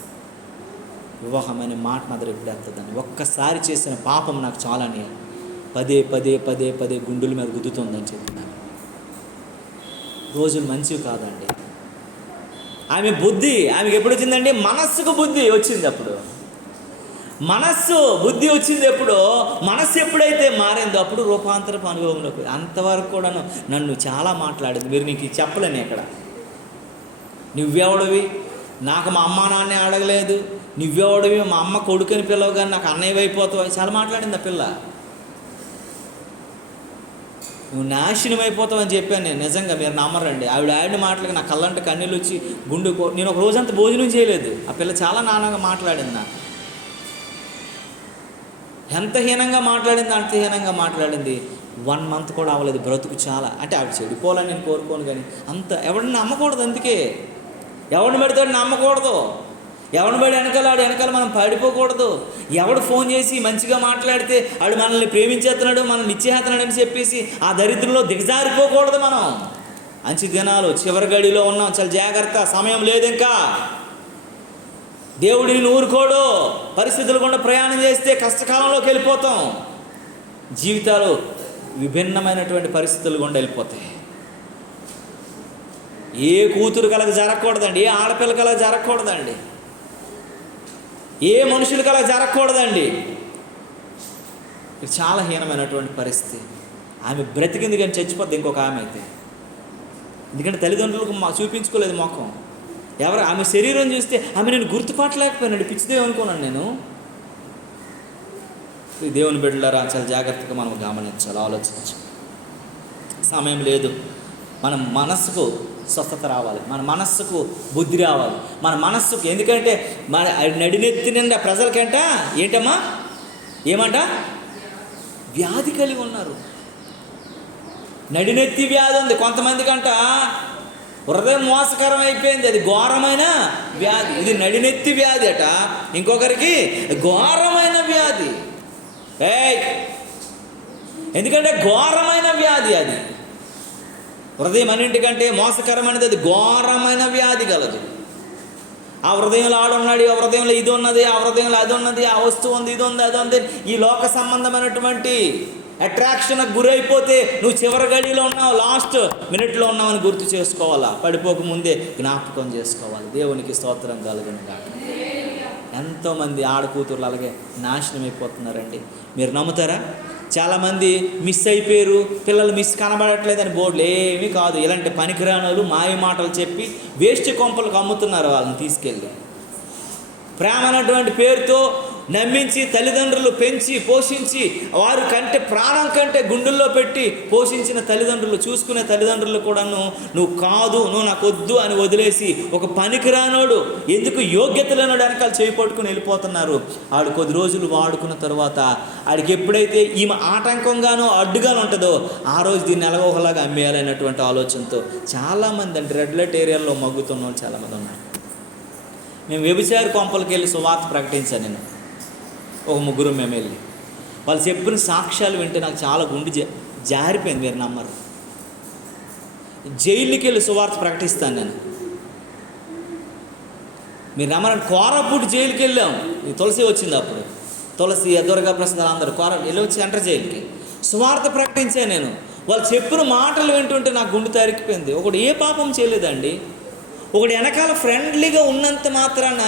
వివాహం అనే మాట నా దగ్గర ఎప్పుడు ఎత్తదని, ఒక్కసారి చేసిన పాపం నాకు చాలని పదే గుండెల మీద గుద్దుతుందని చెప్పినాను. రోజులు మంచివి కాదండి. ఆమె బుద్ధి ఆమెకి ఎప్పుడు వచ్చిందండి, మనస్సుకు బుద్ధి వచ్చింది. అప్పుడు బుద్ధి వచ్చింది ఎప్పుడో, మనస్సు ఎప్పుడైతే మారిందో అప్పుడు రూపాంతరపు అనుభవంలోకి. అంతవరకు కూడా నన్ను చాలా మాట్లాడింది. మీరు నీకు చెప్పలేను ఎక్కడ, నువ్వెవడివి, నాకు మా అమ్మ నాన్నే అడగలేదు, నువ్వెవడివి, మా అమ్మ కొడుకుని పిల్లవు కానీ నాకు అన్నయ్య అయిపోతావు, చాలా మాట్లాడింది ఆ పిల్ల. నువ్వు నాశనం అయిపోతావు అని చెప్పాను నేను. నిజంగా మీరు నమ్మరండి, ఆవిడ మాటలకి నా కళ్ళంటే కన్నీళ్ళు వచ్చి గుండు. నేను ఒక రోజంతా భోజనం చేయలేదు. ఆ పిల్ల చాలా నాన్నగా మాట్లాడింది. నాకు ఎంత హీనంగా మాట్లాడింది, అంత హీనంగా మాట్లాడింది. 1 మంత్ కూడా అవ్వలేదు, బ్రతుకు చాలా. అంటే ఆవిడ చెడిపోవాలని నేను కోరుకోను, కానీ అంత ఎవరిని నమ్మకూడదు. అందుకే ఎవరిని పెడతాడు నమ్మకూడదు, ఎవరిని పడి వెనకాల మనం పడిపోకూడదు. ఎవడు ఫోన్ చేసి మంచిగా మాట్లాడితే ఆడు మనల్ని ప్రేమించేస్తున్నాడు, మనల్ని ఇచ్చేస్తున్నాడు అని చెప్పేసి ఆ దరిద్రంలో దిగజారిపోకూడదు. మనం మంచి దినాలు చివరి గడిలో ఉన్నాం, చాలా జాగ్రత్త, సమయం లేదు ఇంకా. దేవుడిని ఊరుకోడు, పరిస్థితులు గుండా ప్రయాణం చేస్తే కష్టకాలంలోకి వెళ్ళిపోతాం. జీవితాలు విభిన్నమైనటువంటి పరిస్థితులు గుండా వెళ్ళిపోతాయి. ఏ కూతురు కలగ జరగకూడదండి, ఏ ఆడపిల్ల కలగ జరగకూడదండి, ఏ మనుషులు కలగ జరగకూడదండి. ఇది చాలా హీనమైనటువంటి పరిస్థితి. ఆమె బ్రతికింది కానీ చచ్చిపోద్ది ఇంకొక ఆమె అయితే. ఎందుకంటే తల్లిదండ్రులకు చూపించుకోలేదు మొఖం. ఎవరు ఆమె శరీరం చూస్తే ఆమె నేను గుర్తుపట్టలేకపోయినాడు, పిచ్చిదేవి అనుకున్నాను నేను. దేవుని బిడ్డలారా చాలా జాగ్రత్తగా మనం గమనించాలి, ఆలోచించాలి. సమయం లేదు. మన మనస్సుకు స్వస్థత రావాలి, మన మనస్సుకు బుద్ధి రావాలి, మన మనస్సుకు. ఎందుకంటే మన నడినెత్తి నిండా ప్రజలకంట ఏంటమ్మా ఏమంట వ్యాధి కలిగి ఉన్నారు. నడినెత్తి వ్యాధి ఉంది కొంతమందికంట. హృదయం మోసకరం అయిపోయింది, అది ఘోరమైన వ్యాధి. ఇది నడినెత్తి వ్యాధి అట, ఇంకొకరికి ఘోరమైన వ్యాధి. ఎందుకంటే ఘోరమైన వ్యాధి అది. హృదయం అన్నింటికంటే మోసకరమైనది, అది ఘోరమైన వ్యాధి కలదు. ఆ హృదయంలో ఆడున్నాడు, ఆ హృదయంలో ఇది ఉన్నది, ఆ హృదయంలో అది ఉన్నది, ఆ వస్తువు ఉంది, ఇది ఉంది, అది ఉంది. ఈ లోక సంబంధమైనటువంటి అట్రాక్షన్కి గురైపోతే నువ్వు చివరి గడిలో ఉన్నావు, లాస్ట్ మినిట్లో ఉన్నావని గుర్తు చేసుకోవాలా. పడిపోక ముందే జ్ఞాపకం చేసుకోవాలి. దేవునికి స్తోత్రం కలుగును గాక. ఎంతోమంది ఆడకూతుర్లు అలాగే నాశనం అయిపోతున్నారండి. మీరు నమ్ముతారా? చాలామంది మిస్ అయిపోయారు, పిల్లలు మిస్ కనబడట్లేదని బోర్డులు. ఏమీ కాదు, ఇలాంటి పనికిరానులు మాయ మాటలు చెప్పి వేస్ట్ కొంపలకు అమ్ముతున్నారు వాళ్ళని తీసుకెళ్ళి. ప్రేమ అన్నటువంటి పేరుతో నమ్మించి తల్లిదండ్రులు పెంచి పోషించి వారి కంటే ప్రాణం కంటే గుండెల్లో పెట్టి పోషించిన తల్లిదండ్రులు, చూసుకునే తల్లిదండ్రులు కూడాను నువ్వు కాదు, నువ్వు నాకు వద్దు అని వదిలేసి ఒక పనికిరానోడు, ఎందుకు యోగ్యత లేనోడు వెనకాల చేయి పట్టుకుని వెళ్ళిపోతున్నారు. ఆడు కొద్ది రోజులు వాడుకున్న తర్వాత ఆడికి ఎప్పుడైతే ఈమె ఆటంకంగానో అడ్డుగానో ఉంటుందో ఆ రోజు దీన్ని ఎలాగోలాగా అమ్మేయాలనేటువంటి ఆలోచనతో చాలామంది అంటే రెడ్ లైట్ ఏరియాలో మగ్గుతున్న వాళ్ళు చాలామంది ఉన్నారు. మేము వ్యభిచారి కొంపలకి వెళ్ళి సువార్త ప్రకటించాను. నేను ఒక ముగ్గురు మేము వెళ్ళి వాళ్ళు చెప్పిన సాక్ష్యాలు వింటే నాకు చాలా గుండె జారిపోయింది. మీరు నమ్మరు. జైలుకి వెళ్ళి సువార్త ప్రకటిస్తాను నేను. మీరు నమ్మరండి, కోరాపూట్ జైలుకి వెళ్ళాం. తులసి వచ్చింది అప్పుడు, తులసి దుర్గా ప్రసాద్ అందరూ వెళ్ళి వచ్చి సెంటర్ జైలుకి సువార్త ప్రకటించాను నేను. వాళ్ళు చెప్పిన మాటలు వింటుంటే నాకు గుండె తరికిపోయింది. ఒకడు ఏ పాపం చేయలేదండి. ఒకడు వెనకాల ఫ్రెండ్లీగా ఉన్నంత మాత్రాన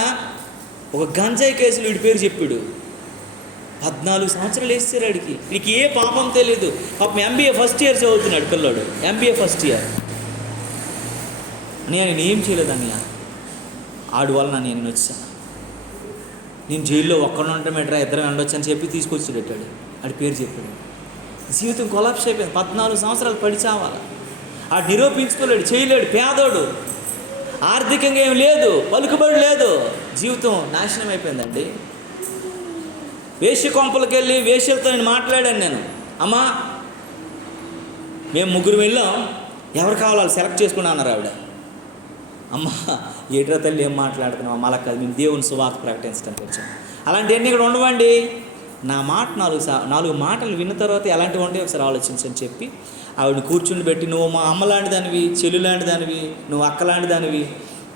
ఒక గంజాయి కేసులు వీడి పేరు చెప్పాడు. 14 సంవత్సరాలు వేస్తారు వాడికి. వీడికి ఏ పాపం తెలియదు. పాపం MBA ఫస్ట్ ఇయర్ చదువుతున్నాడు పిల్లాడు, MBA ఫస్ట్ ఇయర్. నేను ఏం చేయలేదన్నయ్య, ఆడి వల్ల నేను వచ్చాను. నేను జైల్లో ఒక్కడు ఉంటా మెట్రా ఇద్దరు ఉండొచ్చు అని చెప్పి తీసుకొచ్చి పెట్టాడు. ఆడి పేరు చెప్పాడు. జీవితం కొలాప్స్ అయిపోయింది. 14 సంవత్సరాలు పడి చావాలి. ఆడు నిరూపించుకోలేడు, చేయలేడు, పేదోడు, ఆర్థికంగా ఏం లేదు, పలుకుబడి లేదు, జీవితం నాశనం అయిపోయిందండి. వేశ్య కొంపలకి వెళ్ళి వేశ్యలతో నేను మాట్లాడాను. నేను అమ్మా మేము ముగ్గురు వెళ్ళాం, ఎవరు కావాలి సెలెక్ట్ చేసుకున్నా అన్నారు ఆవిడ. అమ్మా ఏట్రా తల్లి ఏం మాట్లాడుతున్నావు? అమ్మ అలా కాదు, మేము దేవుని సువార్త ప్రకటించడానికి వచ్చాం. అలాంటివన్నీ ఇక్కడ ఉండవండి. నా మాట 4 మాటలు విన్న తర్వాత ఎలాంటివి ఉంటాయి ఒకసారి ఆలోచించని చెప్పి ఆవిడని కూర్చుని పెట్టి, నువ్వు మా అమ్మ లాంటి దానివి, చెల్లి లాంటి దానివి, నువ్వు అక్క లాంటి దానివి,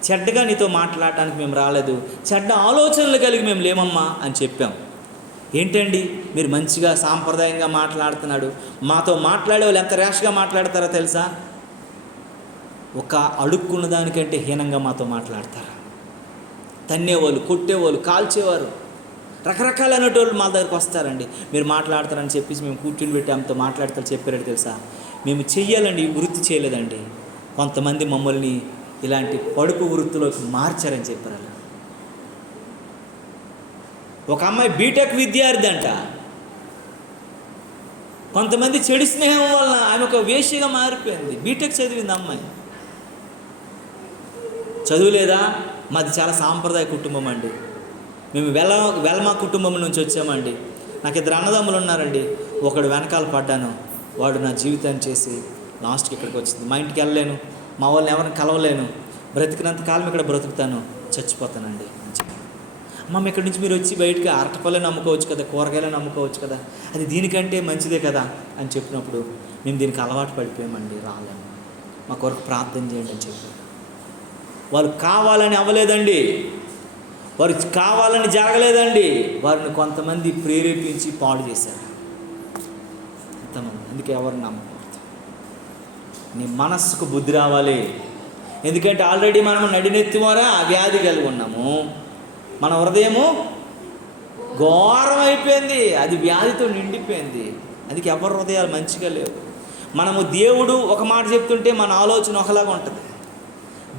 చెడ్డగా నీతో మాట్లాడటానికి మేము రాలేదు, చెడ్డ ఆలోచనలు కలిగి మేము లేమమ్మా అని చెప్పాం. ఏంటండి మీరు మంచిగా సాంప్రదాయంగా మాట్లాడుతున్నాడు, మాతో మాట్లాడే వాళ్ళు ఎంత ర్యాష్గా మాట్లాడతారో తెలుసా? ఒక అడుక్కున్న దానికంటే హీనంగా మాతో మాట్లాడతారు. తన్నేవాళ్ళు, కొట్టేవాళ్ళు, కాల్చేవారు, రకరకాలైనటువంటి మా దగ్గరికి వస్తారండి. మీరు మాట్లాడతారని చెప్పేసి మేము కూర్చుని పెట్టి ఆమెతో మాట్లాడతారు. చెప్పారంటే తెలుసా, మేము చెయ్యాలండి, ఈ వృత్తి చేయలేదండి. కొంతమంది మమ్మల్ని ఇలాంటి పడుపు వృత్తిలోకి మార్చారని చెప్పారు. ఒక అమ్మాయి బీటెక్ విద్యార్థి అంట. కొంతమంది చెడు స్నేహం వలన ఆమె ఒక వేశ్యగా మారిపోయింది. బీటెక్ చదివింది అమ్మాయి. చదువులేదా? మాది చాలా సాంప్రదాయ కుటుంబం అండి. మేము వెల్మా కుటుంబం నుంచి వచ్చామండి. నాకు 2 అన్నదమ్ములు ఉన్నారండి. ఒకడు వెనకాల పడ్డాను, వాడు నా జీవితాన్ని చేసి లాస్ట్కి ఇక్కడికి వచ్చింది. మా ఇంటికి వెళ్ళలేను, మా వాళ్ళని ఎవరిని కలవలేను, బ్రతికినంత కాలం ఇక్కడ బ్రతుకుతాను, చచ్చిపోతానండి. అమ్మ ఇక్కడి నుంచి మీరు వచ్చి బయటకి అరటిపళ్ళే నమ్ముకోవచ్చు కదా, కూరగాయలే నమ్ముకోవచ్చు కదా, అది దీనికంటే మంచిదే కదా అని చెప్పినప్పుడు మేము దీనికి అలవాటు పడిపోయామండి, రాలేము, మా కొరకు ప్రార్థన చేయండి అని చెప్పారు. వాళ్ళు కావాలని అవ్వలేదండి, వారు కావాలని జరగలేదండి, వారిని కొంతమంది ప్రేరేపించి పాడు చేశారు. ఎంతమంది? అందుకే ఎవరు నమ్మకూడదు. నీ మనస్సుకు బుద్ధి రావాలి. ఎందుకంటే ఆల్రెడీ మనము నడినెత్తివారా ఆ వ్యాధి కలిగి ఉన్నాము. మన హృదయము ఘోరం అయిపోయింది, అది వ్యాధితో నిండిపోయింది. అందుకే ఎవరి హృదయాలు మంచిగా లేవు. మనము దేవుడు ఒక మాట చెప్తుంటే మన ఆలోచన ఒకలాగా ఉంటుంది,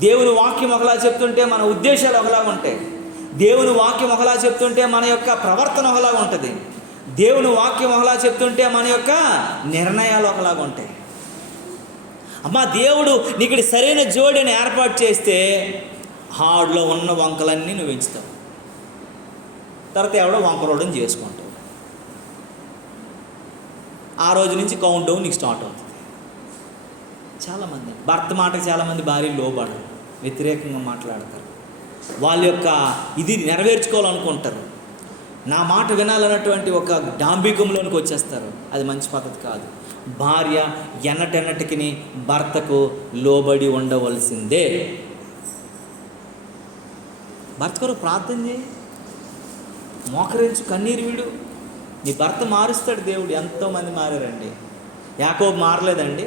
దేవుని వాక్యం ఒకలా చెప్తుంటే మన ఉద్దేశాలు ఒకలాగా ఉంటాయి, దేవుని వాక్యం ఒకలా చెప్తుంటే మన యొక్క ప్రవర్తన ఒకలాగా ఉంటుంది, దేవుని వాక్యం ఒకలా చెప్తుంటే మన యొక్క నిర్ణయాలు ఒకలాగా ఉంటాయి. అమ్మా దేవుడు నీకు సరైన జోడిని ఏర్పాటు చేస్తే హాడ్లో ఉన్న వంకలన్నీ నువ్వు ఎంచుతావు. తర్వాత ఎవడో వంకరోడని చేసుకుంటావు. ఆ రోజు నుంచి కౌంట్ డౌన్ నీకు స్టార్ట్ అవుతుంది. చాలామంది భర్త మాటకు చాలామంది భార్యలు లోబడరు, వ్యతిరేకంగా మాట్లాడతారు. వాళ్ళ యొక్క ఇది నెరవేర్చుకోవాలనుకుంటారు, నా మాట వినాలన్నటువంటి ఒక డాంబికంలోనికి వచ్చేస్తారు. అది మంచి పద్ధతి కాదు. భార్య ఎన్నటెన్నటికి భర్తకు లోబడి ఉండవలసిందే. భర్త కొరకు ప్రార్థన చేయి, మోకరించు, కన్నీరు విడు. నీ భర్త మారుస్తాడు దేవుడు. ఎంతోమంది మారారండి. యాకోబు మారలేదండి,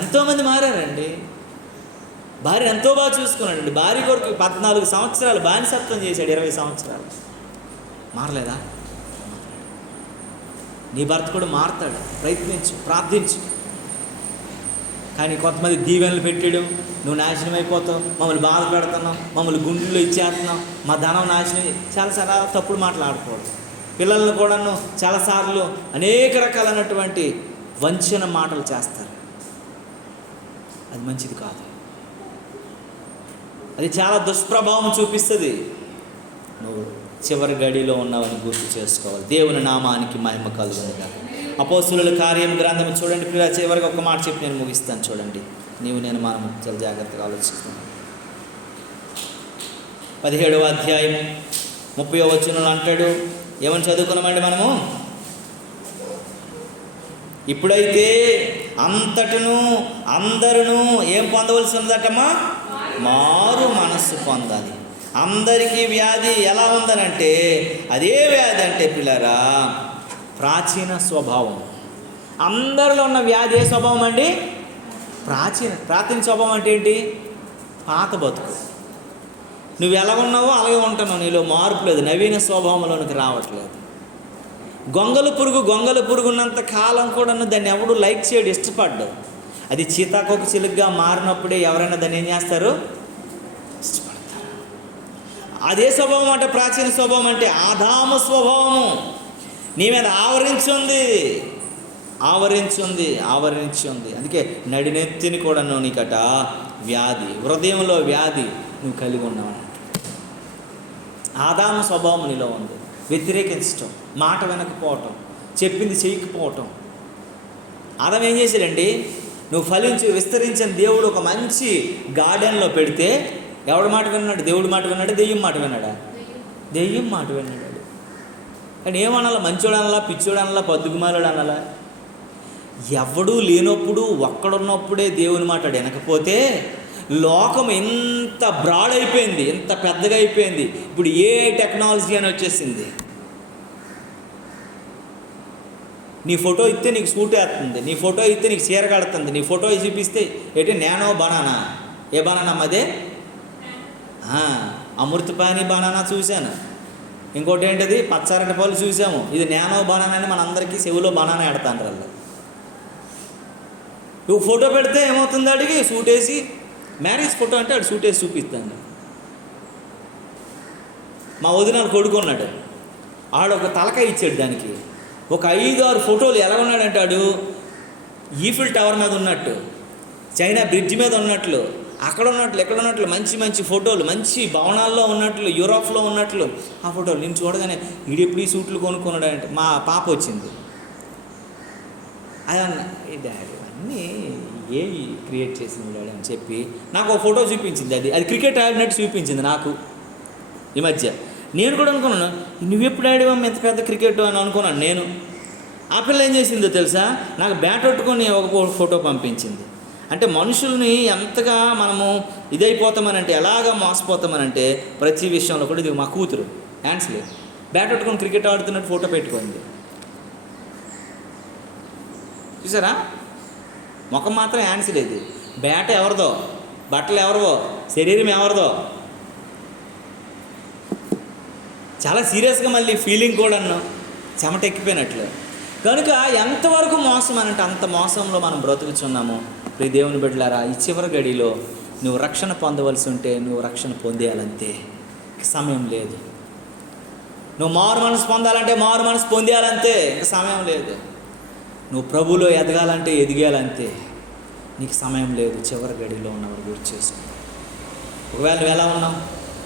ఎంతోమంది మారారండి. భార్య ఎంతో బాగా చూసుకున్నాడండి. భార్య కొరకు 14 సంవత్సరాలు బానిసత్వం చేశాడు, 20 సంవత్సరాలు. మారలేదా? నీ భర్త కూడా మారతాడు. ప్రయత్నించు, ప్రార్థించు. కానీ కొంతమంది దీవెనలు పెట్టాడు, నువ్వు నాశనం అయిపోతావు, మమ్మల్ని బాధ పెడుతున్నావు, మమ్మల్ని గుండెల్లో ఇచ్చేస్తున్నావు, మా ధనం నాశనం. చాలా తప్పుడు మాట్లాడకూడదు. పిల్లలను కూడాను చాలాసార్లు అనేక రకాలైనటువంటి వంచన మాటలు చేస్తారు. అది మంచిది కాదు. అది చాలా దుష్ప్రభావం చూపిస్తుంది. నువ్వు చివరి గడిలో ఉన్నావని గుర్తు చేసుకోవాలి. దేవుని నామానికి మహిమ కలుగునుగాక. అపోస్తుల కార్యం గ్రంథం చూడండి ప్రియ, చివరికి ఒక మాట చెప్పి నేను ముగిస్తాను. చూడండి, మనం చాలా జాగ్రత్తగా ఆలోచిస్తాం. 17వ అధ్యాయము 30వ వచనంలో అంటాడు, ఏమని చదువుకున్నామండి మనము? ఇప్పుడైతే అంతటను అందరూ ఏం పొందవలసి ఉందటమ్మా? మారు మనస్సు పొందాలి. అందరికీ వ్యాధి ఎలా ఉందనంటే, అదే వ్యాధి అంటే పిల్లరా, ప్రాచీన స్వభావం. అందరిలో ఉన్న వ్యాధి ఏ స్వభావం అండి? ప్రాచీన స్వభావం అంటే ఏంటి? పాత బతుకు. నువ్వు ఎలా ఉన్నావో అలాగే ఉంటున్నావు, నీలో మార్పు లేదు, నవీన స్వభావంలోనికి రావట్లేదు. గొంగల పురుగు ఉన్నంత కాలం కూడా దాన్ని ఎవడు లైక్ చేయడు, ఇష్టపడ్డు. అది చీతాకొక చిలుగ్గా మారినప్పుడే ఎవరైనా దాన్ని ఏం చేస్తారు? ఇష్టపడతారు. అదే స్వభావం అంటే ప్రాచీన స్వభావం అంటే ఆదాము స్వభావము నీ మీద ఆవరించి ఉంది. అందుకే నడినెత్తిని కూడా నీకట వ్యాధి, హృదయంలో వ్యాధి నువ్వు కలిగి ఉన్నావు. ఆదాము స్వభావం నీలో ఉంది. వ్యతిరేకించటం, మాట వినకపోవటం, చెప్పింది చేయకపోవటం. ఆదాము ఏం చేశాడండి? నువ్వు ఫలించి విస్తరించిన దేవుడు ఒక మంచి గార్డెన్లో పెడితే ఎవడి మాట విన్నాడు? దేవుడి మాట విన్నాడు, దెయ్యం మాట విన్నాడా? దెయ్యం మాట విన్నాడు. కానీ ఏమనాలా? మంచోడు అనాలా, పిచ్చోడు అనాలా, పద్దుకుమాలుడు అనాలా? ఎవడూ లేనప్పుడు, ఒక్కడున్నప్పుడే దేవుని మాట వినకపోతే లోకం ఎంత బ్రాడ్ అయిపోయింది, ఎంత పెద్దగా అయిపోయింది. ఇప్పుడు ఏ టెక్నాలజీ అని వచ్చేసింది. నీ ఫోటో ఇస్తే నీకు సూట్ వేస్తుంది, నీ ఫోటో ఇస్తే నీకు చీర కడుతుంది, నీ ఫోటో చూపిస్తే ఏంటి? Nano banana. ఏ బనానా అమ్మదే? అమృతపాణి బనానా చూశాను. ఇంకోటి ఏంటది? పచ్చారటి పళ్ళు చూసాము. ఇది నానో బనానా అని మనందరికీ చెవిలో బనానా ఎడతాను. వాళ్ళు నువ్వు ఫోటో పెడితే ఏమవుతుంది? అడిగి సూట్ వేసి, మ్యారేజ్ ఫోటో అంటే ఆడు సూట్ వేసి చూపిస్తాను. మా వదినాలు కొడుకున్నాడు, ఆడు ఒక తలకాయ ఇచ్చాడు, దానికి ఒక 5-6 ఫోటోలు. ఎలా ఉన్నాడంటే ఆడు ఈఫిల్ టవర్ మీద ఉన్నట్టు, చైనా బ్రిడ్జ్ మీద ఉన్నట్లు, అక్కడ ఉన్నట్లు, ఎక్కడ ఉన్నట్లు, మంచి ఫోటోలు, మంచి భవనాల్లో ఉన్నట్లు, యూరోప్లో ఉన్నట్లు ఆ ఫోటోలు. నేను చూడగానే ఈడెప్పుడు ఈ సూట్లు కొనుక్కున్నాడు అంటే మా పాప వచ్చింది. అదన్న డాడీ అన్నీ ఏవి క్రియేట్ చేసింది డాడీ అని చెప్పి నాకు ఒక ఫోటో చూపించింది. అది క్రికెట్ ఆడినట్టు చూపించింది నాకు ఈ మధ్య. నేను కూడా అనుకున్నాను, నువ్వెప్పుడు ఆడేవమ్మ ఎంత పెద్ద క్రికెట్ అని అనుకున్నాను నేను. ఆ పిల్ల ఏం చేసిందో తెలుసా? నాకు బ్యాట్ పట్టుకొని ఒక ఫోటో పంపించింది. అంటే మనుషుల్ని ఎంతగా మనము ఇదైపోతామనంటే, ఎలాగా మోసపోతామనంటే ప్రతి విషయంలో కూడా. ఇది మా కూతురు హ్యాండ్స్లే బ్యాట్ పట్టుకొని క్రికెట్ ఆడుతున్నట్టు ఫోటో పెట్టుకుంది. చూసారా? ముఖం మాత్రం హ్యాండ్స్ లేదు. బ్యాట్ ఎవరిదో, బట్టలు ఎవరివో, శరీరం ఎవరిదో. చాలా సీరియస్గా మళ్ళీ ఫీలింగ్ కూడా చెమట ఎక్కిపోయినట్లు. కనుక ఎంతవరకు మోసం అనంటే అంత మోసంలో మనం బ్రతుకుచున్నాము. ప్రియ దేవుని బిడ్డలారా, ఈ చివరి గడిలో నువ్వు రక్షణ పొందవలసి ఉంటే నువ్వు రక్షణ పొందేయాలంతే, సమయం లేదు. నువ్వు మారు మనసు పొందాలంటే మారు మనసు పొందేయాలంతే, ఇంకా సమయం లేదు. నువ్వు ప్రభువులో ఎదగాలంటే ఎదిగేయాలంతే, నీకు సమయం లేదు. చివరి గడిలో ఉన్నవాడు గుర్తు చేసుకో. ఒకవేళ నువ్వు ఎలా ఉన్నావు?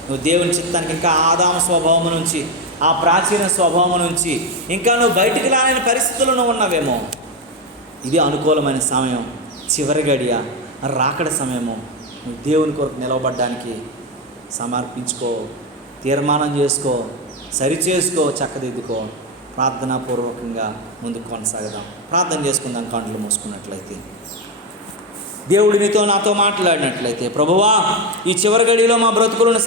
నువ్వు దేవుని చిత్తానికి ఇంకా ఆదాము స్వభావం నుంచి, ఆ ప్రాచీన స్వభావం నుంచి ఇంకా నువ్వు బయటికి రాని పరిస్థితుల్లో నువ్వు ఉన్నావేమో. ఇది అనుకూలమైన సమయం, చివరి గడియ, రాకడ సమయము. నువ్వు దేవుని కొరకు నిలవబడ్డానికి సమర్పించుకో, తీర్మానం చేసుకో, సరిచేసుకో, చక్కదిద్దుకో. ప్రార్థనాపూర్వకంగా ముందుకు కొనసాగదాం. ప్రార్థన చేసుకుందాం కళ్ళు మూసుకున్నట్లయితే. దేవుడు నీతో నాతో మాట్లాడినట్లయితే, ప్రభువా ఈ చివరి గడిలో మా బ్రతుకులను